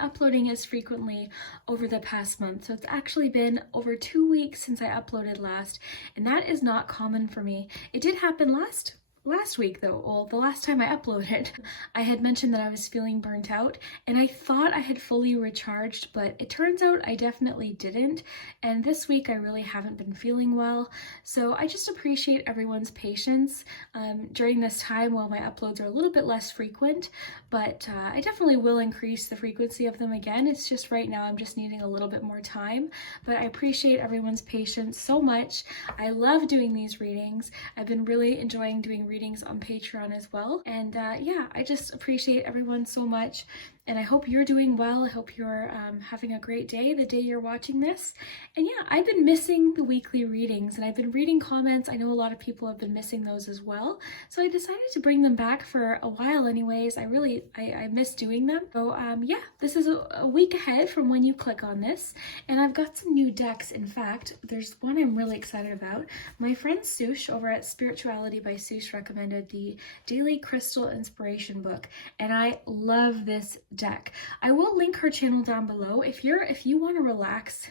uploading as frequently over the past month. So it's actually been over 2 weeks since I uploaded last, and that is not common for me. It did happen last week though. Well, the last time I uploaded, I had mentioned that I was feeling burnt out, and I thought I had fully recharged, but it turns out I definitely didn't. And this week I really haven't been feeling well. So I just appreciate everyone's patience during this time while my uploads are a little bit less frequent, but I definitely will increase the frequency of them again. It's just right now I'm just needing a little bit more time, but I appreciate everyone's patience so much. I love doing these readings. I've been really enjoying doing readings on Patreon as well. And yeah, I just appreciate everyone so much. And I hope you're doing well. I hope you're having a great day the day you're watching this. And yeah, I've been missing the weekly readings, and I've been reading comments. I know a lot of people have been missing those as well. So I decided to bring them back for a while anyways. I miss doing them. So yeah, this is a week ahead from when you click on this. And I've got some new decks. In fact, there's one I'm really excited about. My friend Soosh over at Spirituality by Soosh recommended the Daily Crystal Inspiration book, and I love this deck. I will link her channel down below if you want to relax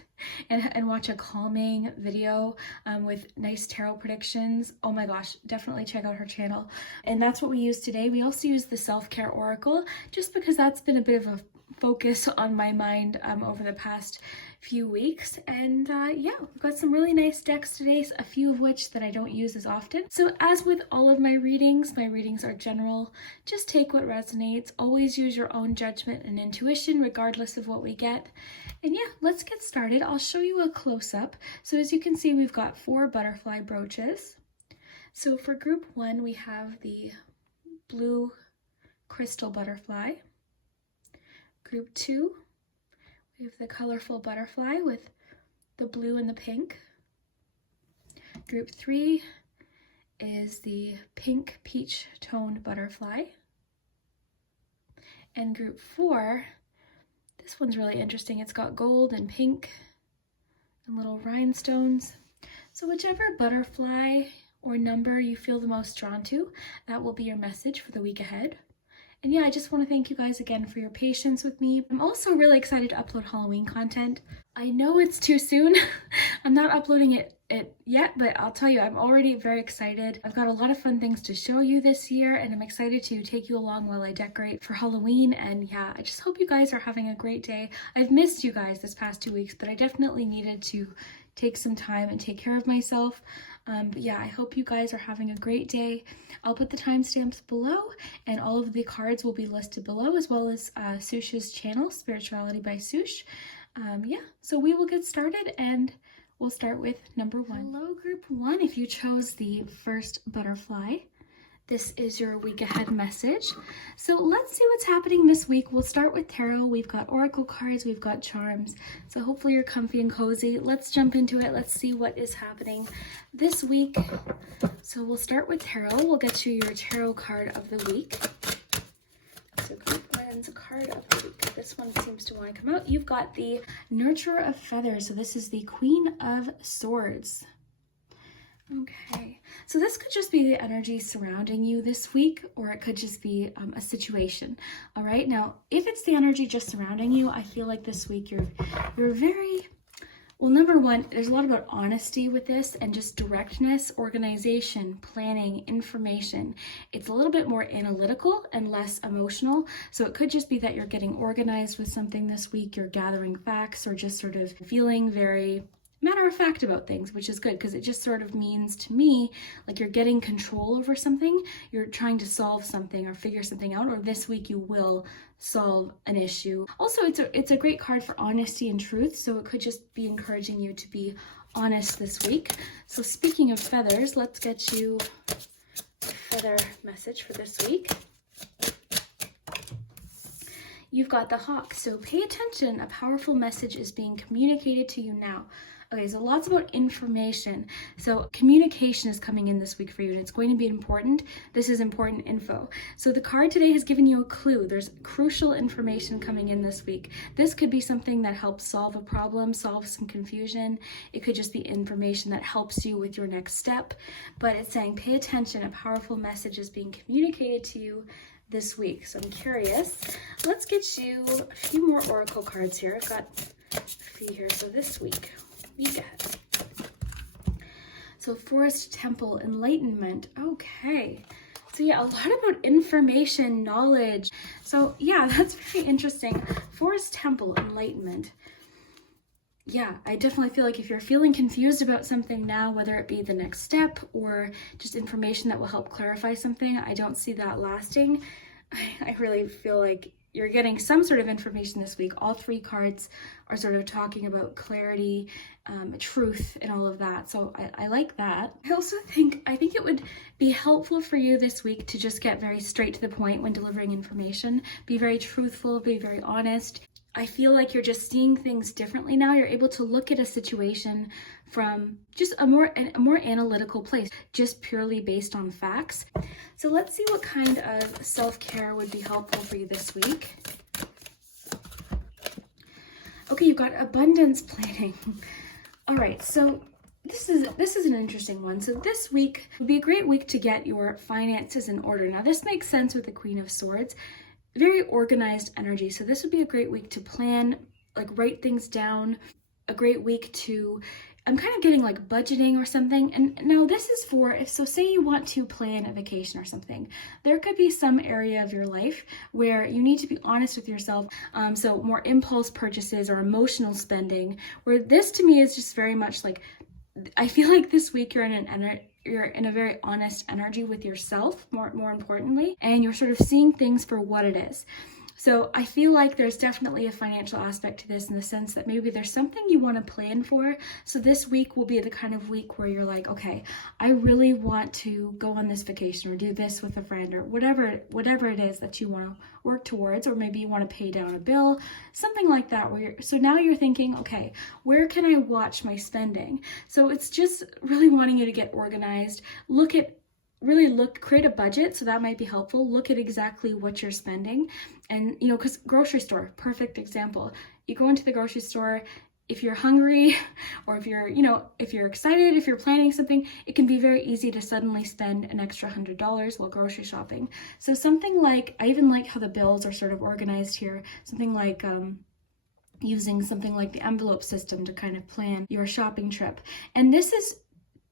and watch a calming video with nice tarot predictions. Oh my gosh, definitely check out her channel. And that's what we use today. We also use the Self-Care Oracle, just because that's been a bit of a focus on my mind over the past few weeks. And yeah, we've got some really nice decks today, a few of which that I don't use as often. So as with all of my readings are general. Just take what resonates. Always use your own judgment and intuition regardless of what we get. And yeah, let's get started. I'll show you a close-up. So as you can see, we've got 4 butterfly brooches. So for group 1, we have the blue crystal butterfly. Group 2, we have the colorful butterfly with the blue and the pink. Group 3 is the pink peach toned butterfly. And group 4, this one's really interesting. It's got gold and pink and little rhinestones. So whichever butterfly or number you feel the most drawn to, that will be your message for the week ahead. And yeah, I just want to thank you guys again for your patience with me. I'm also really excited to upload Halloween content. I know it's too soon. I'm not uploading it yet, but I'll tell you, I'm already very excited. I've got a lot of fun things to show you this year, and I'm excited to take you along while I decorate for Halloween. And yeah, I just hope you guys are having a great day. I've missed you guys this past 2 weeks, but I definitely needed to take some time and take care of myself. But yeah, I hope you guys are having a great day. I'll put the timestamps below, and all of the cards will be listed below, as well as Soosh's channel, Spirituality by Soosh. Yeah, so we will get started, and we'll start with number 1. Hello, group 1. If you chose the first butterfly, this is your week ahead message. So let's see what's happening this week. We'll start with tarot. We've got oracle cards, we've got charms. So hopefully you're comfy and cozy. Let's jump into it. Let's see what is happening this week. So we'll start with tarot. We'll get you your tarot card of the week. So group 1's card of the week. This one seems to want to come out. You've got the Nurturer of Feathers. So this is the Queen of Swords. Okay, so this could just be the energy surrounding you this week, or it could just be a situation. All right, now if it's the energy just surrounding you, I feel like this week you're very, well, number 1, there's a lot about honesty with this and just directness, organization, planning, information. It's a little bit more analytical and less emotional. So it could just be that you're getting organized with something this week, you're gathering facts, or just sort of feeling very matter of fact about things, which is good because it just sort of means to me like you're getting control over something, you're trying to solve something or figure something out, or this week you will solve an issue. Also, it's a great card for honesty and truth, so it could just be encouraging you to be honest this week. So speaking of feathers, let's get you a feather message for this week. You've got the hawk, so pay attention. A powerful message is being communicated to you now. Okay, so lots about information. So communication is coming in this week for you, and it's going to be important. This is important info. So the card today has given you a clue. There's crucial information coming in this week. This could be something that helps solve a problem, solve some confusion. It could just be information that helps you with your next step. But it's saying pay attention. A powerful message is being communicated to you this week. So I'm curious. Let's get you a few more oracle cards here. I've got a few here. So this week ahead. So Forest Temple, Enlightenment. Okay. So yeah, a lot about information, knowledge. So yeah, that's very interesting. Forest Temple, Enlightenment. Yeah, I definitely feel like if you're feeling confused about something now, whether it be the next step or just information that will help clarify something, I don't see that lasting. I really feel like you're getting some sort of information this week. All three cards are sort of talking about clarity, truth, and all of that. So I like that. I think it would be helpful for you this week to just get very straight to the point when delivering information. Be very truthful, be very honest. I feel like you're just seeing things differently now. You're able to look at a situation from just a more analytical place, just purely based on facts. So let's see what kind of self-care would be helpful for you this week. Okay, you've got abundance planning. All right, so this is an interesting one. So this week would be a great week to get your finances in order. Now this makes sense with the Queen of Swords. Very organized energy. So this would be a great week to plan, like write things down, a great week to, I'm kind of getting like budgeting or something. And now this is for, say you want to plan a vacation or something, there could be some area of your life where you need to be honest with yourself. So more impulse purchases or emotional spending, where this to me is just very much like, I feel like this week you're in a very honest energy with yourself, more importantly, and you're sort of seeing things for what it is. So I feel like there's definitely a financial aspect to this in the sense that maybe there's something you want to plan for. So this week will be the kind of week where you're like, okay, I really want to go on this vacation or do this with a friend or whatever it is that you want to work towards, or maybe you want to pay down a bill, something like that. So now you're thinking, okay, where can I watch my spending? So it's just really wanting you to get organized, create a budget. So that might be helpful. Look at exactly what you're spending. And, because grocery store, perfect example. You go into the grocery store, if you're hungry or if you're excited, if you're planning something, it can be very easy to suddenly spend an extra $100 while grocery shopping. So something like, I even like how the bills are sort of organized here. Something like, using something like the envelope system to kind of plan your shopping trip. And this is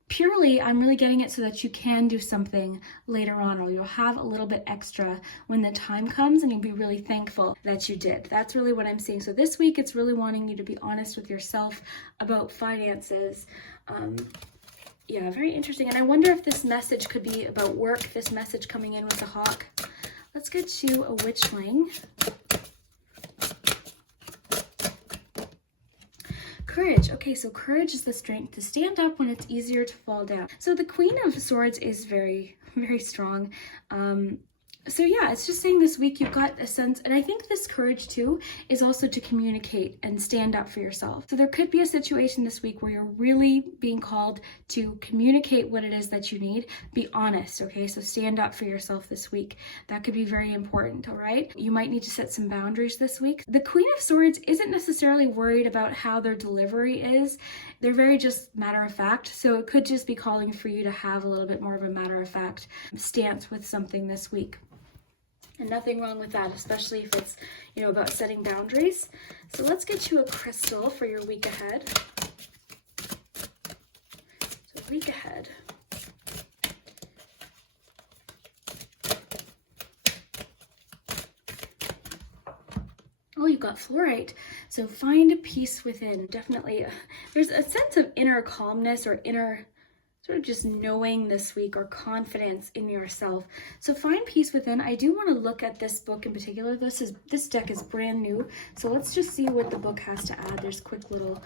purely, I'm really getting it so that you can do something later on, or you'll have a little bit extra when the time comes and you'll be really thankful that you did. That's really what I'm seeing. So this week, it's really wanting you to be honest with yourself about finances. Yeah, very interesting. And I wonder if this message could be about work, this message coming in with the hawk. Let's get you a witchling. Courage. Okay, so courage is the strength to stand up when it's easier to fall down. So the Queen of Swords is very, very strong. So yeah, it's just saying this week you've got a sense, and I think this courage too is also to communicate and stand up for yourself. So there could be a situation this week where you're really being called to communicate what it is that you need. Be honest, okay? So stand up for yourself this week. That could be very important, all right? You might need to set some boundaries this week. The Queen of Swords isn't necessarily worried about how their delivery is. They're very just matter of fact. So it could just be calling for you to have a little bit more of a matter of fact stance with something this week. And nothing wrong with that, especially if it's, about setting boundaries. So let's get you a crystal for your week ahead. So week ahead. Oh, you've got fluorite. So find peace within. Definitely, there's a sense of inner calmness or inner sort of just knowing this week, or confidence in yourself. So find peace within. I do want to look at this book in particular. This deck is brand new, so let's just see what the book has to add. There's quick little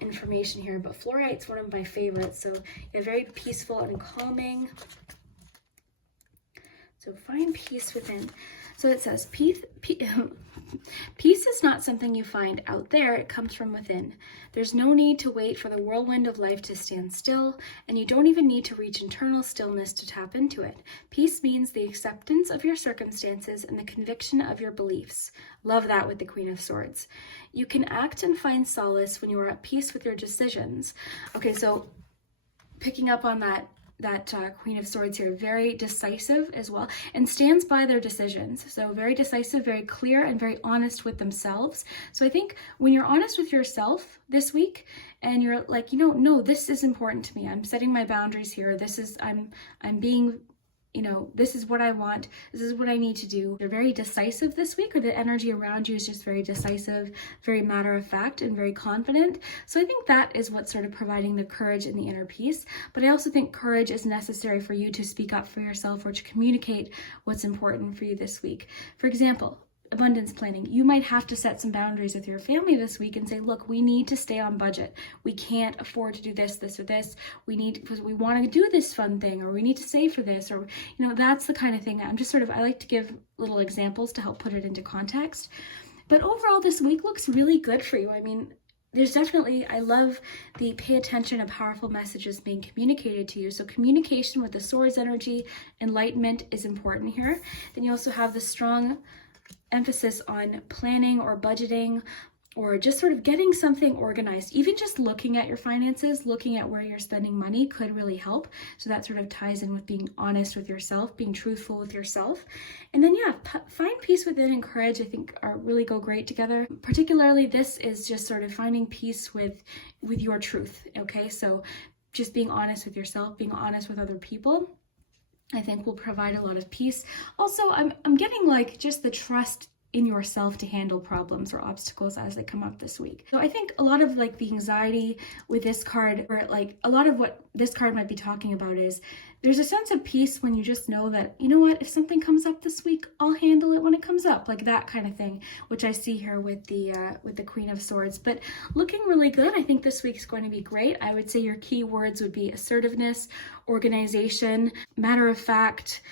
information here, but fluorite's one of my favorites. So yeah, very peaceful and calming. So find peace within. So it says, peace is not something you find out there, it comes from within. There's no need to wait for the whirlwind of life to stand still, and you don't even need to reach internal stillness to tap into it. Peace means the acceptance of your circumstances and the conviction of your beliefs. Love that with the Queen of Swords. You can act and find solace when you are at peace with your decisions. Okay, so picking up on that Queen of Swords here, very decisive as well, and stands by their decisions. So very decisive, very clear, and very honest with themselves. So I think when you're honest with yourself this week, and you're like, you know, no, this is important to me. I'm setting my boundaries here. I'm being, you know, this is what I want. This is what I need to do. You're very decisive this week, or the energy around you is just very decisive, very matter of fact, and very confident. So I think that is what's sort of providing the courage and the inner peace. But I also think courage is necessary for you to speak up for yourself or to communicate what's important for you this week. For example, abundance planning. You might have to set some boundaries with your family this week and say, look, we need to stay on budget. We can't afford to do this, this, or this. We need, because we want to do this fun thing, or we need to save for this, or, you know, that's the kind of thing. I'm just sort of, I like to give little examples to help put it into context. But overall, this week looks really good for you. I mean, there's definitely, I love the pay attention to powerful messages being communicated to you. So communication with the Swords energy, enlightenment is important here. Then you also have the strong emphasis on planning or budgeting, or just sort of getting something organized. Even just looking at your finances, looking at where you're spending money could really help. So that sort of ties in with being honest with yourself, being truthful with yourself. And then yeah, find peace within and courage, I think are really go great together. Particularly this is just sort of finding peace with your truth, okay? So just being honest with yourself, being honest with other people, I think will provide a lot of peace. Also, I'm getting like just the trust in yourself to handle problems or obstacles as they come up this week. So I think a lot of like the anxiety with this card, or like a lot of what this card might be talking about is there's a sense of peace when you just know that, you know what, if something comes up this week, I'll handle it when it comes up, like that kind of thing, which I see here with the Queen of Swords. But looking really good. I think this week's going to be great. I would say your key words would be assertiveness, organization, matter of fact,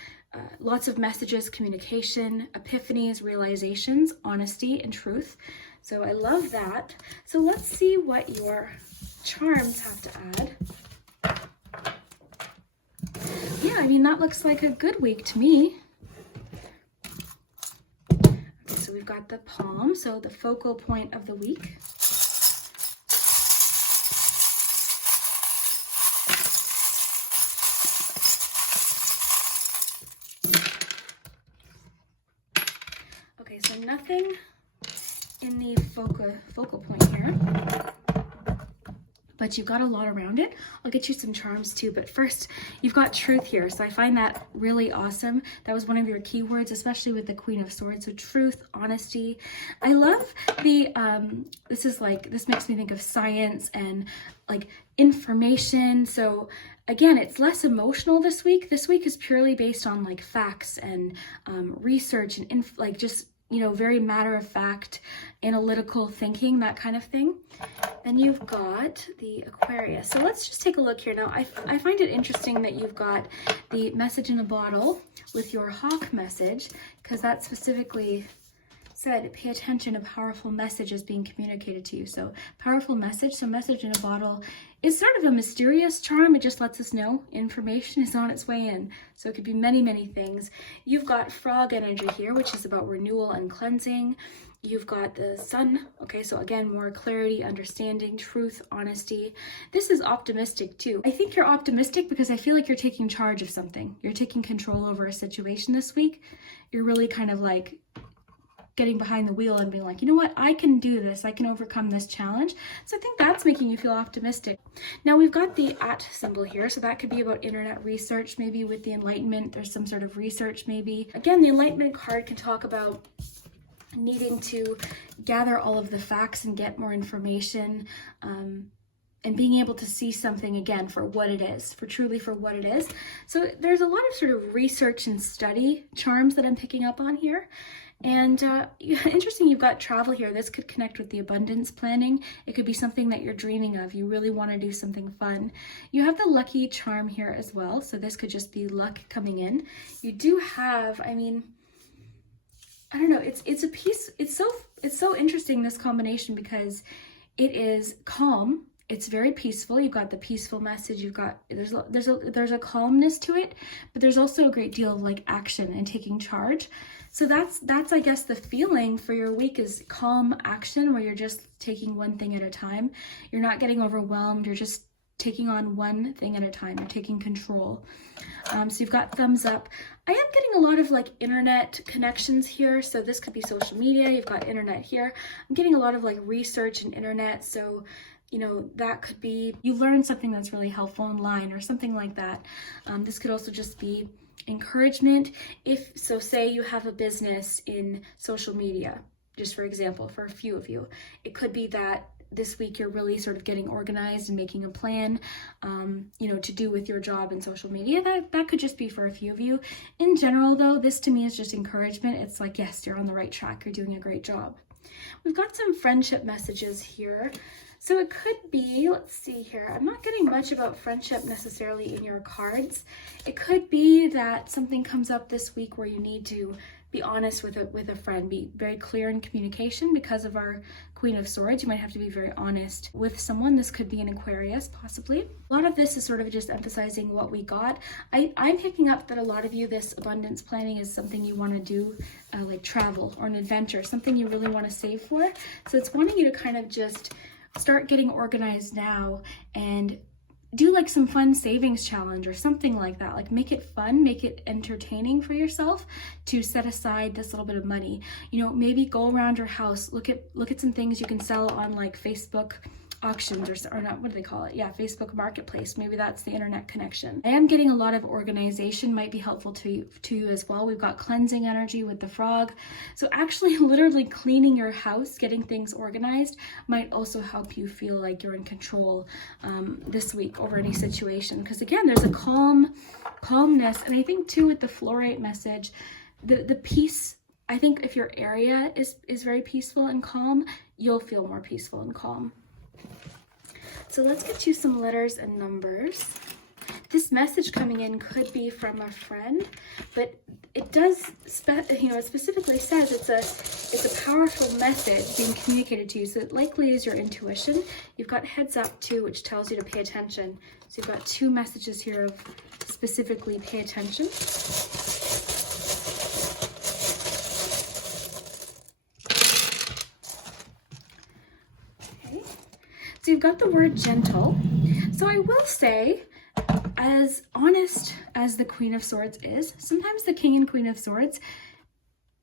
lots of messages, communication, epiphanies, realizations, honesty, and truth. So I love that. So let's see what your charms have to add. Yeah, I mean, that looks like a good week to me. Okay, so we've got the palm, so the focal point of the week. Okay, so nothing in the focal point here, but you've got a lot around it. I'll get you some charms too, but first you've got truth here. So I find that really awesome. That was one of your keywords, especially with the Queen of Swords. So truth, honesty. I love the, this makes me think of science and like information. So again, it's less emotional this week. This week is purely based on like facts and research and like just, you know, very matter of fact, analytical thinking, that kind of thing. Then you've got the Aquarius. So let's just take a look here. Now, I find it interesting that you've got the message in a bottle with your hawk message, because that specifically said, pay attention to powerful messages being communicated to you. So powerful message, so message in a bottle is sort of a mysterious charm. It just lets us know information is on its way in. So it could be many, many things. You've got frog energy here, which is about renewal and cleansing. You've got the sun. Okay, so again, more clarity, understanding, truth, honesty. This is optimistic too. I think you're optimistic because I feel like you're taking charge of something. You're taking control over a situation this week. You're really kind of like getting behind the wheel and being like, you know what, I can do this. I can overcome this challenge. So I think that's making you feel optimistic. Now we've got the @ symbol here. So that could be about internet research, maybe with the enlightenment. There's some sort of research maybe. Again, the enlightenment card can talk about needing to gather all of the facts and get more information, and being able to see something again for what it is, for what it is. So there's a lot of sort of research and study charms that I'm picking up on here. And interesting, you've got travel here. This could connect with the abundance planning. It could be something that you're dreaming of. You really want to do something fun. You have the lucky charm here as well. So this could just be luck coming in. You do have, I mean, I don't know, it's a piece, it's so interesting, this combination, because it is calm. It's very peaceful. You've got the peaceful message. You've got, there's a calmness to it, but there's also a great deal of like action and taking charge. So that's I guess the feeling for your week is calm action, where you're just taking one thing at a time. You're not getting overwhelmed. You're just taking on one thing at a time. You're taking control. So you've got thumbs up. I am getting a lot of like internet connections here. So this could be social media. You've got internet here. I'm getting a lot of like research and internet. So, you know, that could be you learn something that's really helpful online or something like that. This could also just be encouragement. So say you have a business in social media, just for example, for a few of you, it could be that this week you're really sort of getting organized and making a plan, you know, to do with your job in social media. That could just be for a few of you. In general, though, this to me is just encouragement. It's like, yes, you're on the right track. You're doing a great job. We've got some friendship messages here. So it could be, let's see here, I'm not getting much about friendship necessarily in your cards. It could be that something comes up this week where you need to be honest with a friend, be very clear in communication. Because of our Queen of Swords, you might have to be very honest with someone. This could be an Aquarius, possibly. A lot of this is sort of just emphasizing what we got. I'm picking up that a lot of you, this abundance planning is something you want to do, like travel or an adventure, something you really want to save for. So it's wanting you to kind of just start getting organized now and do like some fun savings challenge or something like that. Like make it fun, make it entertaining for yourself to set aside this little bit of money. You know, maybe go around your house, look at some things you can sell on like Facebook auctions or not, what do they call it? Yeah, Facebook Marketplace. Maybe that's the internet connection. I am getting a lot of organization, might be helpful to you as well. We've got cleansing energy with the frog. So actually literally cleaning your house, getting things organized might also help you feel like you're in control this week over any situation. Because again, there's a calmness. And I think too with the fluorite message, the peace, I think if your area is very peaceful and calm, you'll feel more peaceful and calm. So let's get you some letters and numbers. This message coming in could be from a friend, but it does, it specifically says it's a powerful message being communicated to you. So it likely is your intuition. You've got heads up too, which tells you to pay attention. So you've got two messages here of specifically pay attention. So you've got the word gentle. So I will say, as honest as the Queen of Swords is, sometimes the King and Queen of Swords,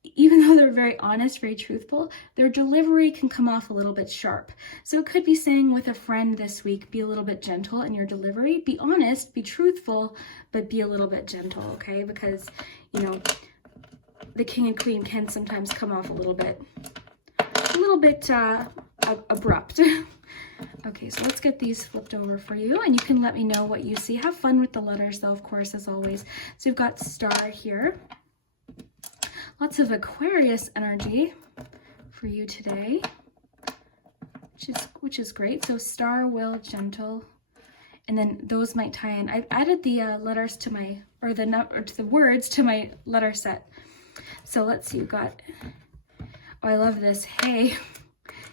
even though they're very honest, very truthful, their delivery can come off a little bit sharp. So it could be saying with a friend this week, be a little bit gentle in your delivery, be honest, be truthful, but be a little bit gentle, okay? Because, you know, the King and Queen can sometimes come off a little bit abrupt. Okay, so let's get these flipped over for you, and you can let me know what you see. Have fun with the letters, though, of course, as always. So you've got star here. Lots of Aquarius energy for you today, which is great. So star, will, gentle, and then those might tie in. I've added the letters to my, or the words to my letter set. So let's see. You've got. Oh, I love this. Hey.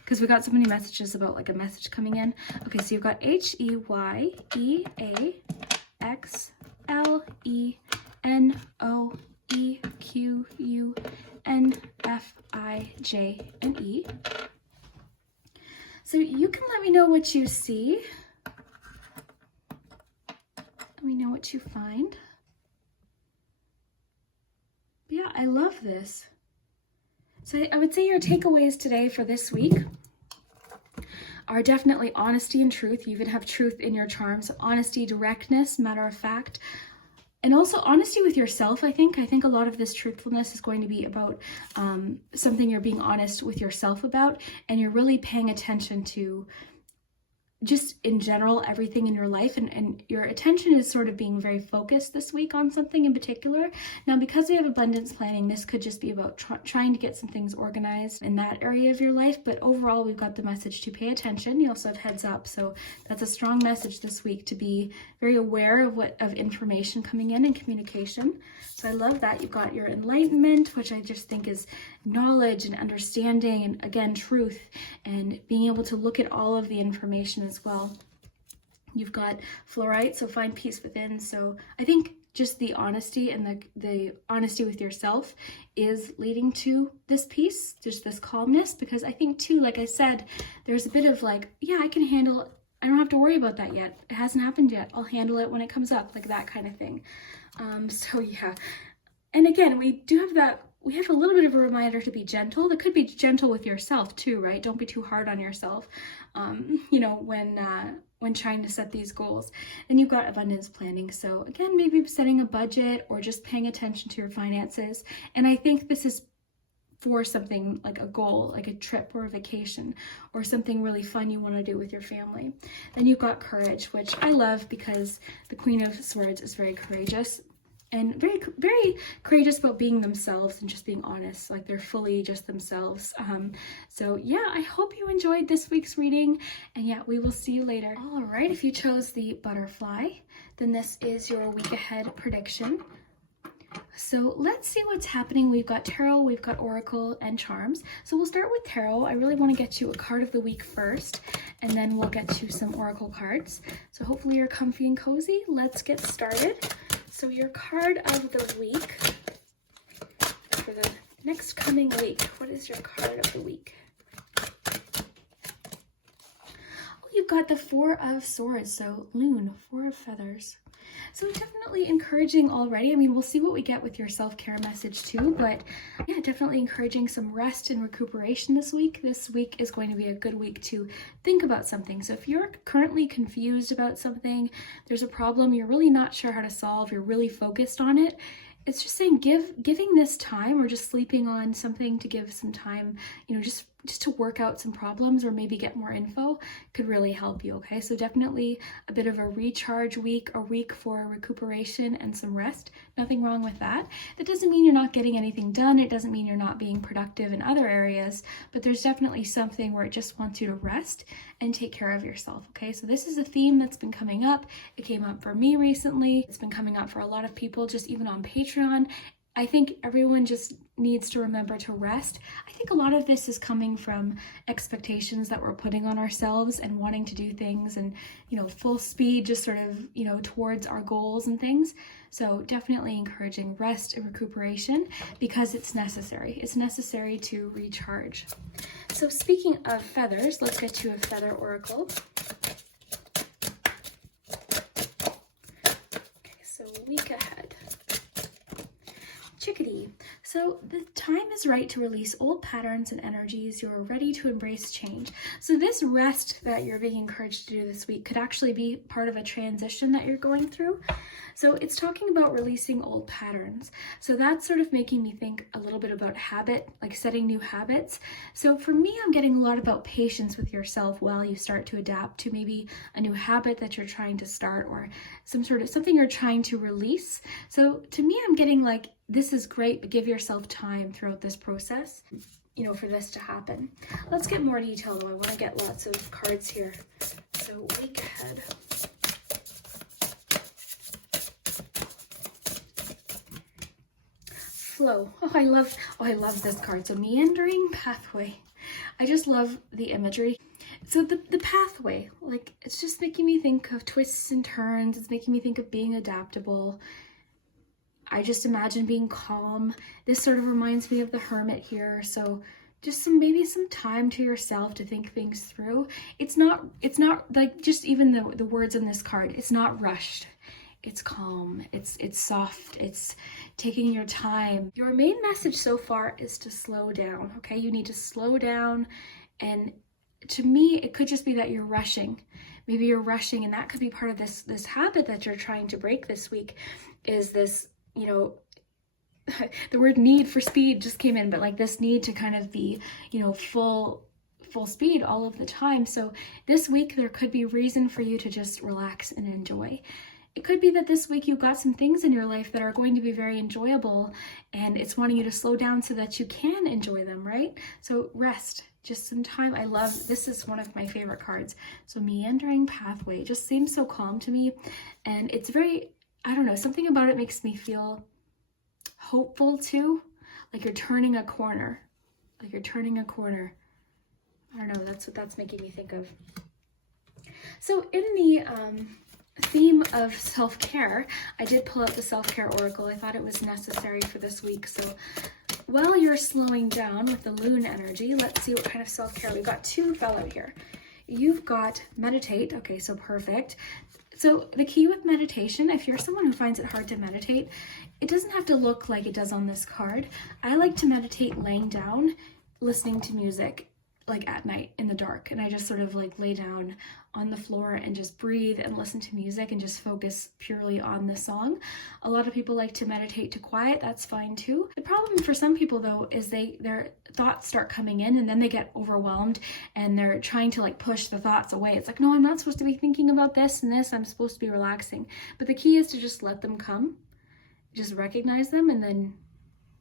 Because we got so many messages about like a message coming in. Okay, so you've got HEYEXLENOEQUNFIJNE. So you can let me know what you see. Let me know what you find. But yeah, I love this. So I would say your takeaways today for this week are definitely honesty and truth. You even have truth in your charms. Honesty, directness, matter of fact. And also honesty with yourself, I think. I think a lot of this truthfulness is going to be about something you're being honest with yourself about. And you're really paying attention to just in general, everything in your life, and your attention is sort of being very focused this week on something in particular. Now, because we have abundance planning, this could just be about trying to get some things organized in that area of your life. But overall, we've got the message to pay attention. You also have heads up. So that's a strong message this week, to be very aware of information coming in and communication. So I love that. You've got your enlightenment, which I just think is knowledge and understanding, and again, truth, and being able to look at all of the information as well. You've got fluorite, so find peace within. So I think just the honesty and the honesty with yourself is leading to this peace, just this calmness, because I think too, like I said, there's a bit of like, yeah, I can handle I don't have to worry about that yet. It hasn't happened yet. I'll handle it when it comes up, like that kind of thing. So yeah. And again, we have a little bit of a reminder to be gentle. That could be gentle with yourself too, right? Don't be too hard on yourself, when trying to set these goals. And you've got abundance planning. So again, maybe setting a budget or just paying attention to your finances. And I think this is for something like a goal, like a trip or a vacation or something really fun you want to do with your family. Then you've got courage, which I love because the Queen of Swords is very courageous and very, very courageous about being themselves and just being honest, like they're fully just themselves. So yeah, I hope you enjoyed this week's reading, and yeah, we will see you later. All right, if you chose the butterfly, then this is your week ahead prediction. So let's see what's happening. We've got tarot, we've got oracle, and charms. So we'll start with tarot. I really want to get you a card of the week first, and then we'll get to some oracle cards. So hopefully you're comfy and cozy. Let's get started. So your card of the week for the next coming week. What is your card of the week? Oh, you've got the Four of Swords. So Loon, Four of Feathers. So definitely encouraging already. I mean, we'll see what we get with your self-care message too, but yeah, definitely encouraging some rest and recuperation this week. This week is going to be a good week to think about something. So if you're currently confused about something, there's a problem you're really not sure how to solve, you're really focused on it, it's just saying giving this time, or just sleeping on something to give some time, just to work out some problems or maybe get more info could really help you, okay? So definitely a bit of a recharge week, a week for recuperation and some rest. Nothing wrong with that. That doesn't mean you're not getting anything done. It doesn't mean you're not being productive in other areas, but there's definitely something where it just wants you to rest and take care of yourself, okay? So this is a theme that's been coming up. It came up for me recently. It's been coming up for a lot of people, just even on Patreon. I think everyone just needs to remember to rest. I think a lot of this is coming from expectations that we're putting on ourselves and wanting to do things and, full speed, just sort of, towards our goals and things. So definitely encouraging rest and recuperation because it's necessary. It's necessary to recharge. So speaking of feathers, let's get to a feather oracle. Okay, so week ahead. Chickadee. So the time is right to release old patterns and energies. You're ready to embrace change. So this rest that you're being encouraged to do this week could actually be part of a transition that you're going through. So it's talking about releasing old patterns. So that's sort of making me think a little bit about habit, like setting new habits. So for me, I'm getting a lot about patience with yourself while you start to adapt to maybe a new habit that you're trying to start or something you're trying to release. So to me, I'm getting like, this is great, but give yourself time throughout this process, for this to happen. Let's get more detail though. I want to get lots of cards here. So week ahead. Flow. Oh, I love this card. So meandering pathway. I just love the imagery. So the pathway, like, it's just making me think of twists and turns. It's making me think of being adaptable. I just imagine being calm. This sort of reminds me of the Hermit here. So just maybe some time to yourself to think things through. It's not like just even the words in this card. It's not rushed. It's calm. It's soft. It's taking your time. Your main message so far is to slow down. Okay, you need to slow down, and to me, it could just be that you're rushing. Maybe you're rushing, and that could be part of this habit that you're trying to break this week. Is this, the word need for speed just came in, but like this need to kind of be, full speed all of the time. So this week there could be reason for you to just relax and enjoy. It could be that this week you've got some things in your life that are going to be very enjoyable, and it's wanting you to slow down so that you can enjoy them, right? So rest, just some time. I love, this is one of my favorite cards. So meandering pathway just seems so calm to me, and it's very, I don't know, something about it makes me feel hopeful too, like you're turning a corner, I don't know, that's what that's making me think of. So in the theme of self-care, I did pull out the self-care oracle. I thought it was necessary for this week. So while you're slowing down with the Loon energy, let's see what kind of self-care. We've got two fell out here. you've got meditate. Okay, so perfect. So the key with meditation, if you're someone who finds it hard to meditate, it doesn't have to look like it does on this card. I like to meditate laying down, listening to music, like at night in the dark. And I just sort of like lay down on the floor and just breathe and listen to music and just focus purely on the song. A lot of people like to meditate to quiet. That's fine too. The problem for some people though is their thoughts start coming in and then they get overwhelmed and they're trying to like push the thoughts away. It's like, no, I'm not supposed to be thinking about this and this. I'm supposed to be relaxing. But the key is to just let them come, just recognize them, and then,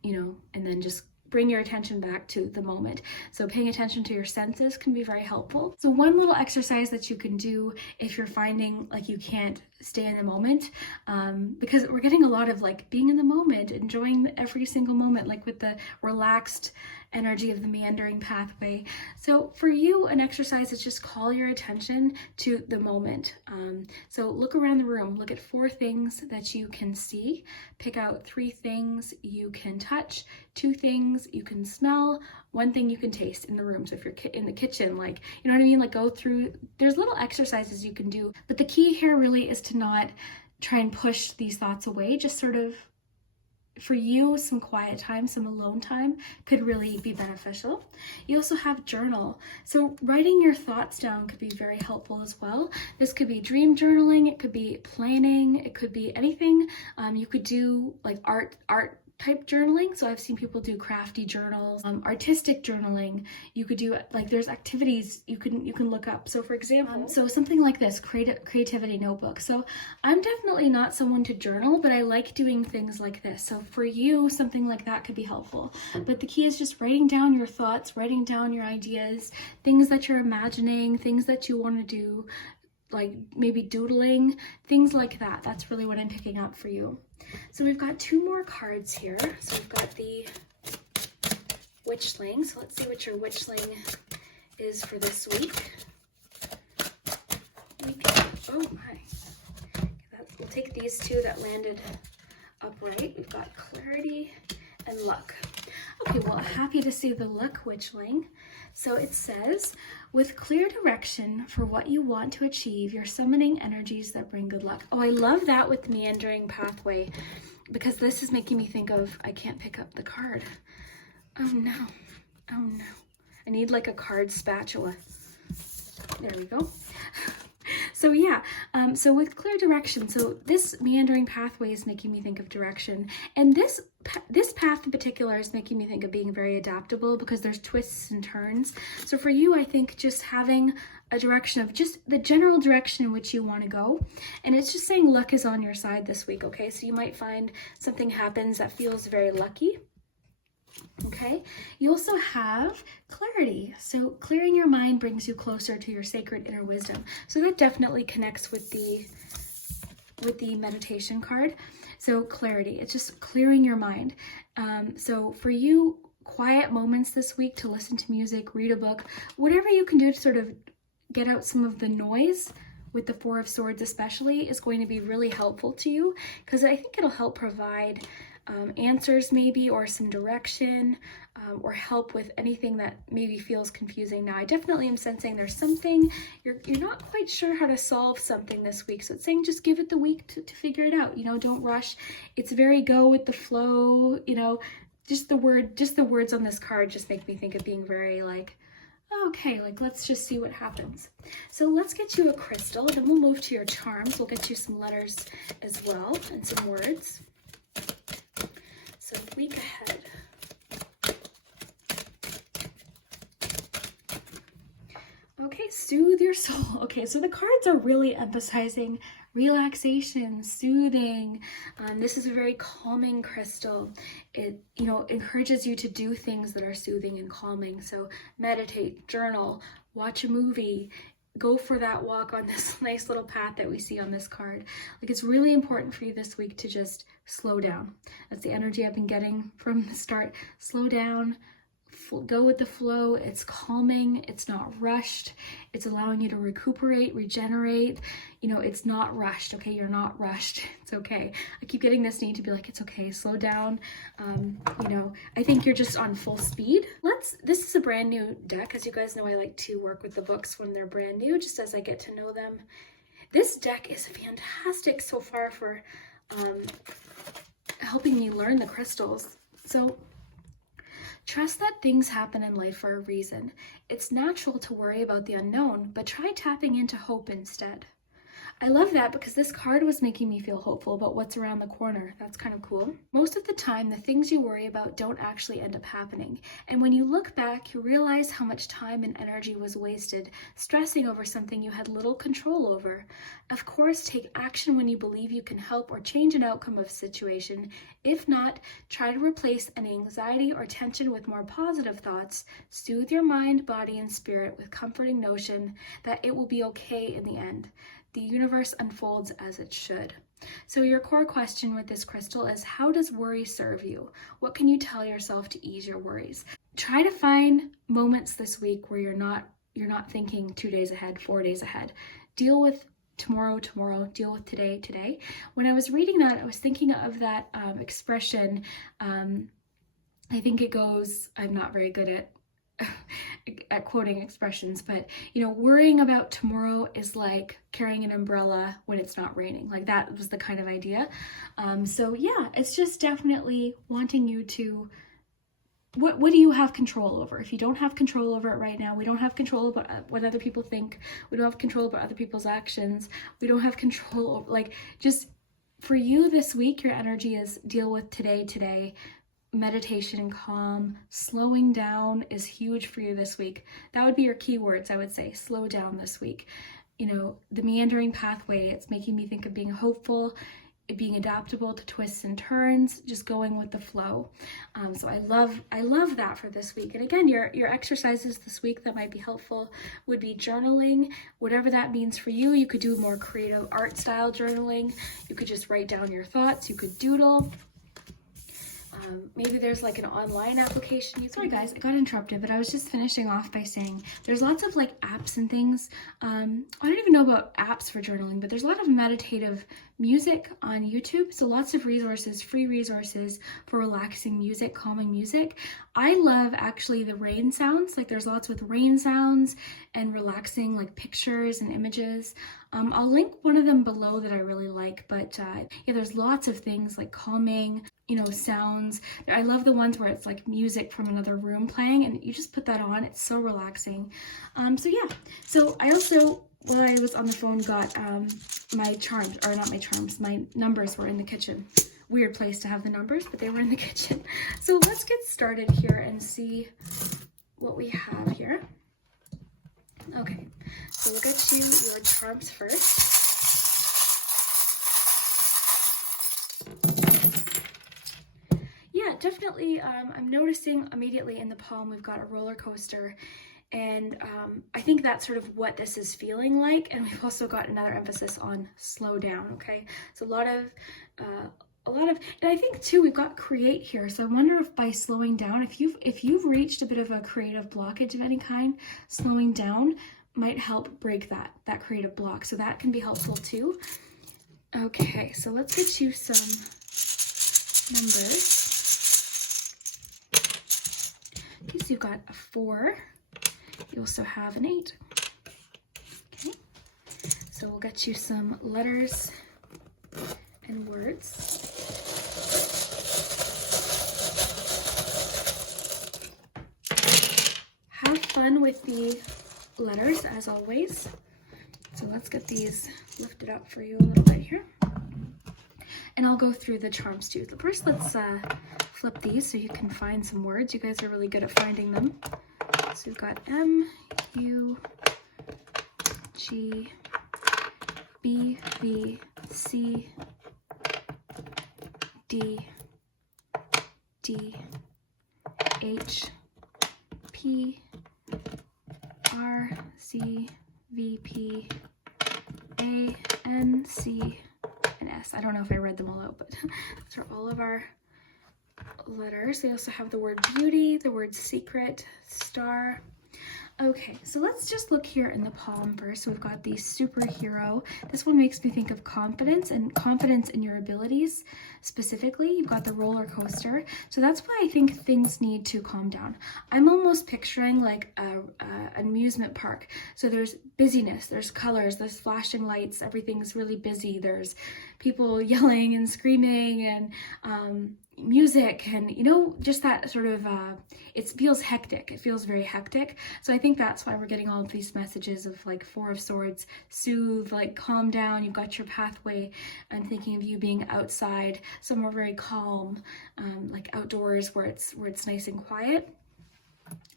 and then just bring your attention back to the moment. So paying attention to your senses can be very helpful. So one little exercise that you can do if you're finding like you can't stay in the moment, because we're getting a lot of like being in the moment, enjoying every single moment, like with the relaxed energy of the meandering pathway. So for you, an exercise is just call your attention to the moment. So look around the room, look at 4 things that you can see, pick out 3 things you can touch, 2 things you can smell, 1 thing you can taste in the room. So if you're in the kitchen, like, you know what I mean? Like go through, there's little exercises you can do, but the key here really is to not try and push these thoughts away. Just sort of, for you, some quiet time, some alone time could really be beneficial. You also have journal. So writing your thoughts down could be very helpful as well. This could be dream journaling, it could be planning, it could be anything. You could do like art type journaling. So I've seen people do crafty journals, artistic journaling. You could do like, there's activities you can look up. So for example, so something like this, creativity notebook. So I'm definitely not someone to journal, but I like doing things like this. So for you, something like that could be helpful. But the key is just writing down your thoughts, writing down your ideas, things that you're imagining, things that you want to do, like maybe doodling, things like that. That's really what I'm picking up for you. So we've got 2 more cards here. So we've got the Witchling. So let's see what your Witchling is for this week. Oh my. We'll take these 2 that landed upright. We've got Clarity and Luck. Okay, well, happy to see the Luck Witchling. So it says, with clear direction for what you want to achieve, you're summoning energies that bring good luck. Oh, I love that with meandering pathway, because this is making me think of, I can't pick up the card. Oh no, oh no. I need like a card spatula. There we go. So yeah, so with clear direction, so this meandering pathway is making me think of direction. And this path in particular is making me think of being very adaptable, because there's twists and turns. So for you, I think just having a direction of just the general direction in which you want to go. And it's just saying luck is on your side this week, okay? So you might find something happens that feels very lucky. Okay, you also have clarity. So clearing your mind brings you closer to your sacred inner wisdom. So that definitely connects with the meditation card. So clarity, it's just clearing your mind. So for you, quiet moments this week to listen to music, read a book, whatever you can do to sort of get out some of the noise with the 4 of Swords especially is going to be really helpful to you, because I think it'll help provide answers maybe, or some direction, or help with anything that maybe feels confusing. Now I definitely am sensing there's something you're not quite sure how to solve something this week, so it's saying just give it the week to figure it out. Don't rush. It's very go with the flow. Just the words on this card just make me think of being very like, okay, like let's just see what happens. So let's get you a crystal, then we'll move to your charms. We'll get you some letters as well and some words. So week ahead. Okay, soothe your soul. Okay, so the cards are really emphasizing relaxation, soothing. This is a very calming crystal. It, encourages you to do things that are soothing and calming. So meditate, journal, watch a movie, go for that walk on this nice little path that we see on this card. Like, it's really important for you this week to just slow down. That's the energy I've been getting from the start. Slow down, go with the flow. It's calming. It's not rushed. It's allowing you to recuperate, regenerate. You know, it's not rushed, okay? You're not rushed. It's okay. I keep getting this need to be like, it's okay, slow down. You know, I think you're just on full speed. This is a brand new deck. As you guys know, I like to work with the books when they're brand new, just as I get to know them. This deck is fantastic so far for helping me learn the crystals. So trust that things happen in life for a reason. It's natural to worry about the unknown, but try tapping into hope instead. I love that because this card was making me feel hopeful about what's around the corner. That's kind of cool. Most of the time, the things you worry about don't actually end up happening. And when you look back, you realize how much time and energy was wasted stressing over something you had little control over. Of course, take action when you believe you can help or change an outcome of a situation. If not, try to replace any anxiety or tension with more positive thoughts. Soothe your mind, body, and spirit with comforting notion that it will be okay in the end. The universe unfolds as it should. So your core question with this crystal is, how does worry serve you? What can you tell yourself to ease your worries? Try to find moments this week where you're not thinking 2 days ahead, 4 days ahead. Deal with tomorrow, deal with today. When I was reading that, I was thinking of that expression. I think it goes, I'm not very good at quoting expressions, but you know, worrying about tomorrow is like carrying an umbrella when it's not raining. Like that was the kind of idea. So yeah, it's just definitely wanting you to, what do you have control over? If you don't have control over it right now, we don't have control over what other people think. We don't have control over other people's actions. We don't have control over, like, just for you this week, your energy is deal with today. Meditation and calm, slowing down is huge for you this week. That would be your keywords, I would say. Slow down this week. You know, the meandering pathway, it's making me think of being hopeful, being adaptable to twists and turns, just going with the flow. So I love that for this week. And again, your exercises this week that might be helpful would be journaling, whatever that means for you. You could do more creative art style journaling. You could just write down your thoughts. You could doodle. Maybe there's like an online application. Sorry guys, I got interrupted, but I was just finishing off by saying there's lots of like apps and things. I don't even know about apps for journaling, but there's a lot of meditative music on YouTube. So lots of resources, free resources for relaxing music, calming music. I love actually the rain sounds. Like there's lots with rain sounds and relaxing like pictures and images. I'll link one of them below that I really like, but yeah, there's lots of things like calming, you know, sounds. I love the ones where it's like music from another room playing and you just put that on. It's so relaxing. So yeah, so I also, while I was on the phone, got my charms, or not my charms, my numbers were in the kitchen. Weird place to have the numbers, but they were in the kitchen. So let's get started here and see what we have here. Okay, so we'll get you your charms first. Yeah, definitely, I'm noticing immediately in the palm we've got a roller coaster, and I think that's sort of what this is feeling like. And we've also got another emphasis on slow down, okay? So a lot of, and I think too, we've got create here. So I wonder if by slowing down, if you've reached a bit of a creative blockage of any kind, slowing down might help break that creative block. So that can be helpful too. Okay, so let's get you some numbers. Okay, so you've got a 4. You also have an 8. Okay, so we'll get you some letters and words. Have fun with the letters as always. So let's get these lifted up for you a little bit here. And I'll go through the charms too. First, let's flip these so you can find some words. You guys are really good at finding them. So we've got M, U, G, B, V, C, D, D, H, P, R, C, V, P, A, N, C, and S. I don't know if I read them all out, but those are all of our letters. They also have the word beauty, the word secret, star. Okay, so let's just look here in the palm first. So we've got the superhero. This one makes me think of confidence and confidence in your abilities specifically. You've got the roller coaster. So that's why I think things need to calm down. I'm almost picturing like an amusement park. So there's busyness, there's colors, there's flashing lights, everything's really busy. There's people yelling and screaming and music, and you know, just that sort of it feels hectic. It feels very hectic. So I think that's why we're getting all of these messages of like Four of Swords, soothe, like calm down. You've got your pathway. I'm thinking of you being outside, somewhere very calm, like outdoors where it's nice and quiet.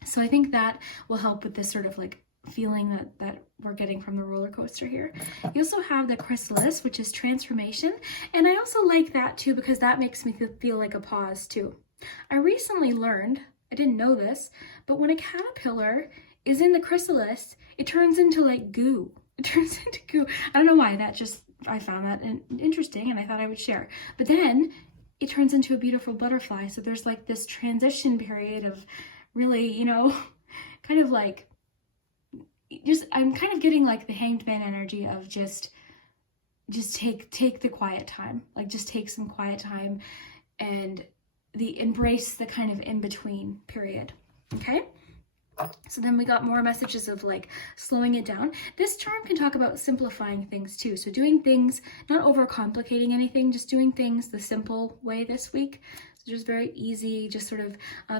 So I think that will help with this sort of like feeling that we're getting from the roller coaster here. You also have the chrysalis, which is transformation, and I also like that too because that makes me feel like a pause too. I recently learned, I didn't know this, but when a caterpillar is in the chrysalis, it turns into like goo. It turns into goo. I don't know why, I found that interesting and I thought I would share. But then it turns into a beautiful butterfly. So there's like this transition period of really, you know, kind of like I'm kind of getting like the Hanged Man energy of just take the quiet time, like just take some quiet time and embrace the kind of in-between period. Okay. So then we got more messages of like slowing it down. This charm can talk about simplifying things too. So doing things, not overcomplicating anything, just doing things the simple way this week. So just very easy, just sort of,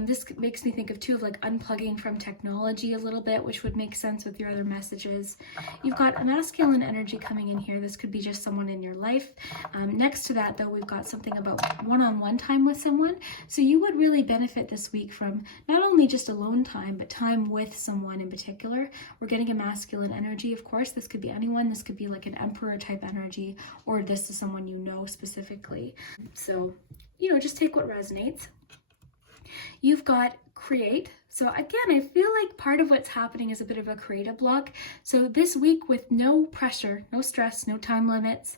this makes me think of too of like unplugging from technology a little bit, which would make sense with your other messages. You've got a masculine energy coming in here. This could be just someone in your life. Next to that though, we've got something about one-on-one time with someone. So you would really benefit this week from not only just alone time, but time with someone in particular. We're getting a masculine energy, of course. This could be anyone. This could be like an emperor type energy, or this is someone you know specifically. So, you know, just take what resonates. You've got create. So again, I feel like part of what's happening is a bit of a creative block. So this week with no pressure, no stress, no time limits,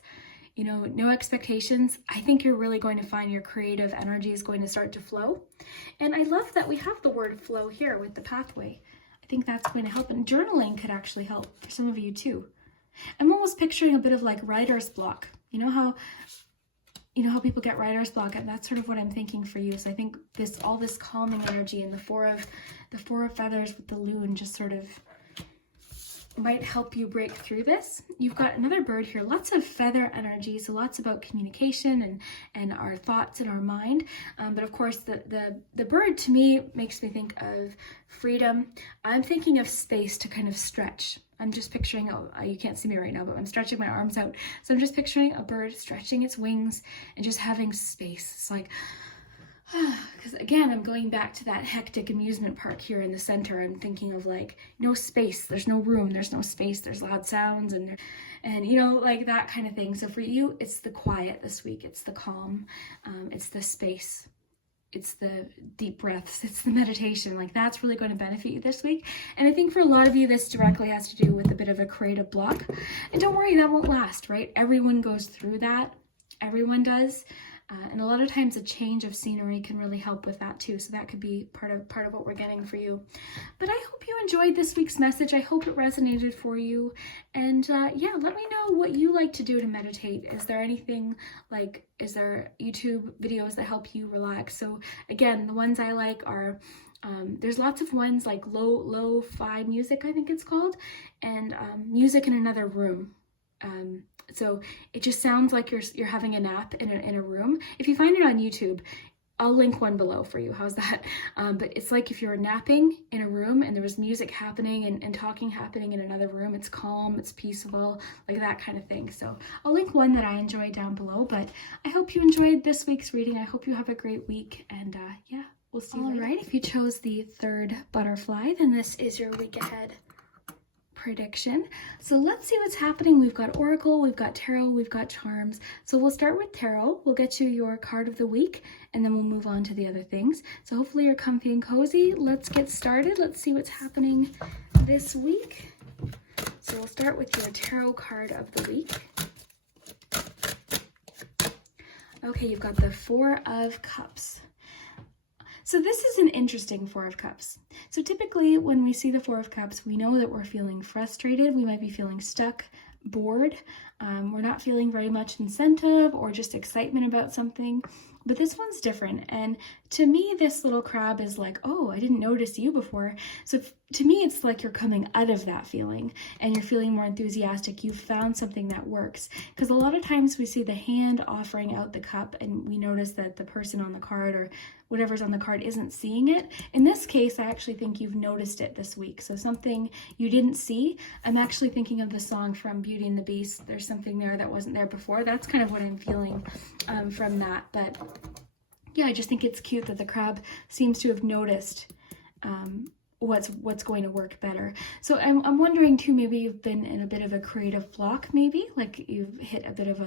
you know, no expectations, I think you're really going to find your creative energy is going to start to flow. And I love that we have the word flow here with the pathway. I think that's going to help, and journaling could actually help for some of you too. I'm almost picturing a bit of like writer's block. You know how people get writer's block, and that's sort of what I'm thinking for you. So I think all this calming energy and the four of feathers with the loon just sort of might help you break through this. You've got another bird here, lots of feather energy, so lots about communication and our thoughts in our mind. But of course, the bird to me makes me think of freedom. I'm thinking of space to kind of stretch. I'm just picturing, you can't see me right now, but I'm stretching my arms out. So I'm just picturing a bird stretching its wings and just having space. It's like, because again, I'm going back to that hectic amusement park here in the center. I'm thinking of like no space, there's no room, there's no space, there's loud sounds and you know, like that kind of thing. So for you, it's the quiet this week, it's the calm, it's the space, it's the deep breaths, it's the meditation. Like that's really going to benefit you this week. And I think for a lot of you, this directly has to do with a bit of a creative block. And don't worry, that won't last, right? Everyone goes through that. Everyone does. And a lot of times a change of scenery can really help with that too. So that could be part of what we're getting for you. But I hope you enjoyed this week's message. I hope it resonated for you. And yeah, let me know what you like to do to meditate. Is there anything like, is there YouTube videos that help you relax? So again, the ones I like are, there's lots of ones like lo-fi music, I think it's called, and music in another room. So it just sounds like you're having a nap in a room. If you find it on YouTube, I'll link one below for you. How's that? But it's like if you're napping in a room and there was music happening and talking happening in another room. It's calm, it's peaceful, like that kind of thing. So I'll link one that I enjoy down below. But I hope you enjoyed this week's reading. I hope you have a great week. And yeah, we'll see you later. All right, if you chose the third butterfly, then this is your week ahead prediction. So let's see what's happening. We've got Oracle, we've got Tarot, we've got Charms. So we'll start with Tarot. We'll get you your card of the week, and then we'll move on to the other things. So hopefully you're comfy and cozy. Let's get started. Let's see what's happening this week. So we'll start with your Tarot card of the week. Okay, you've got the Four of Cups. So this is an interesting Four of Cups. So typically when we see the Four of Cups, we know that we're feeling frustrated. We might be feeling stuck, bored. We're not feeling very much incentive or just excitement about something. But this one's different. And to me, this little crab is like, oh, I didn't notice you before. So to me, it's like you're coming out of that feeling and you're feeling more enthusiastic. You've found something that works. Because a lot of times we see the hand offering out the cup and we notice that the person on the card or whatever's on the card isn't seeing it. In this case, I actually think you've noticed it this week. So something you didn't see. I'm actually thinking of the song from Beauty and the Beast. There's something there that wasn't there before. That's kind of what I'm feeling from that. But yeah, I just think it's cute that the crab seems to have noticed what's going to work better. So I'm wondering too, maybe you've been in a bit of a creative block, maybe like you've hit a bit of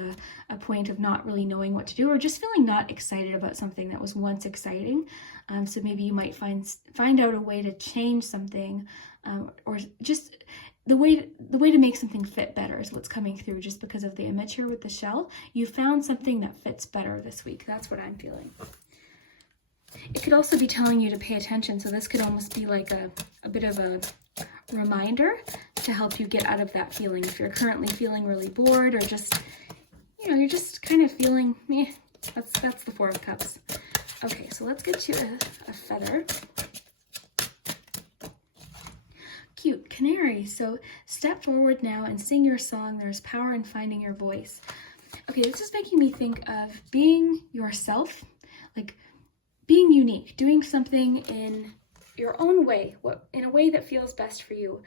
a point of not really knowing what to do or just feeling not excited about something that was once exciting. So maybe you might find out a way to change something or just the way to make something fit better is what's coming through just because of the image here with the shell. You found something that fits better this week. That's what I'm feeling. It could also be telling you to pay attention. So this could almost be like a bit of a reminder to help you get out of that feeling. If you're currently feeling really bored or just, you're just kind of feeling, meh, that's the Four of Cups. Okay, so let's get you a feather. Cute, canary. So step forward now and sing your song. There's power in finding your voice. Okay, this is making me think of being yourself, like being unique, doing something in your own way, in a way that feels best for you.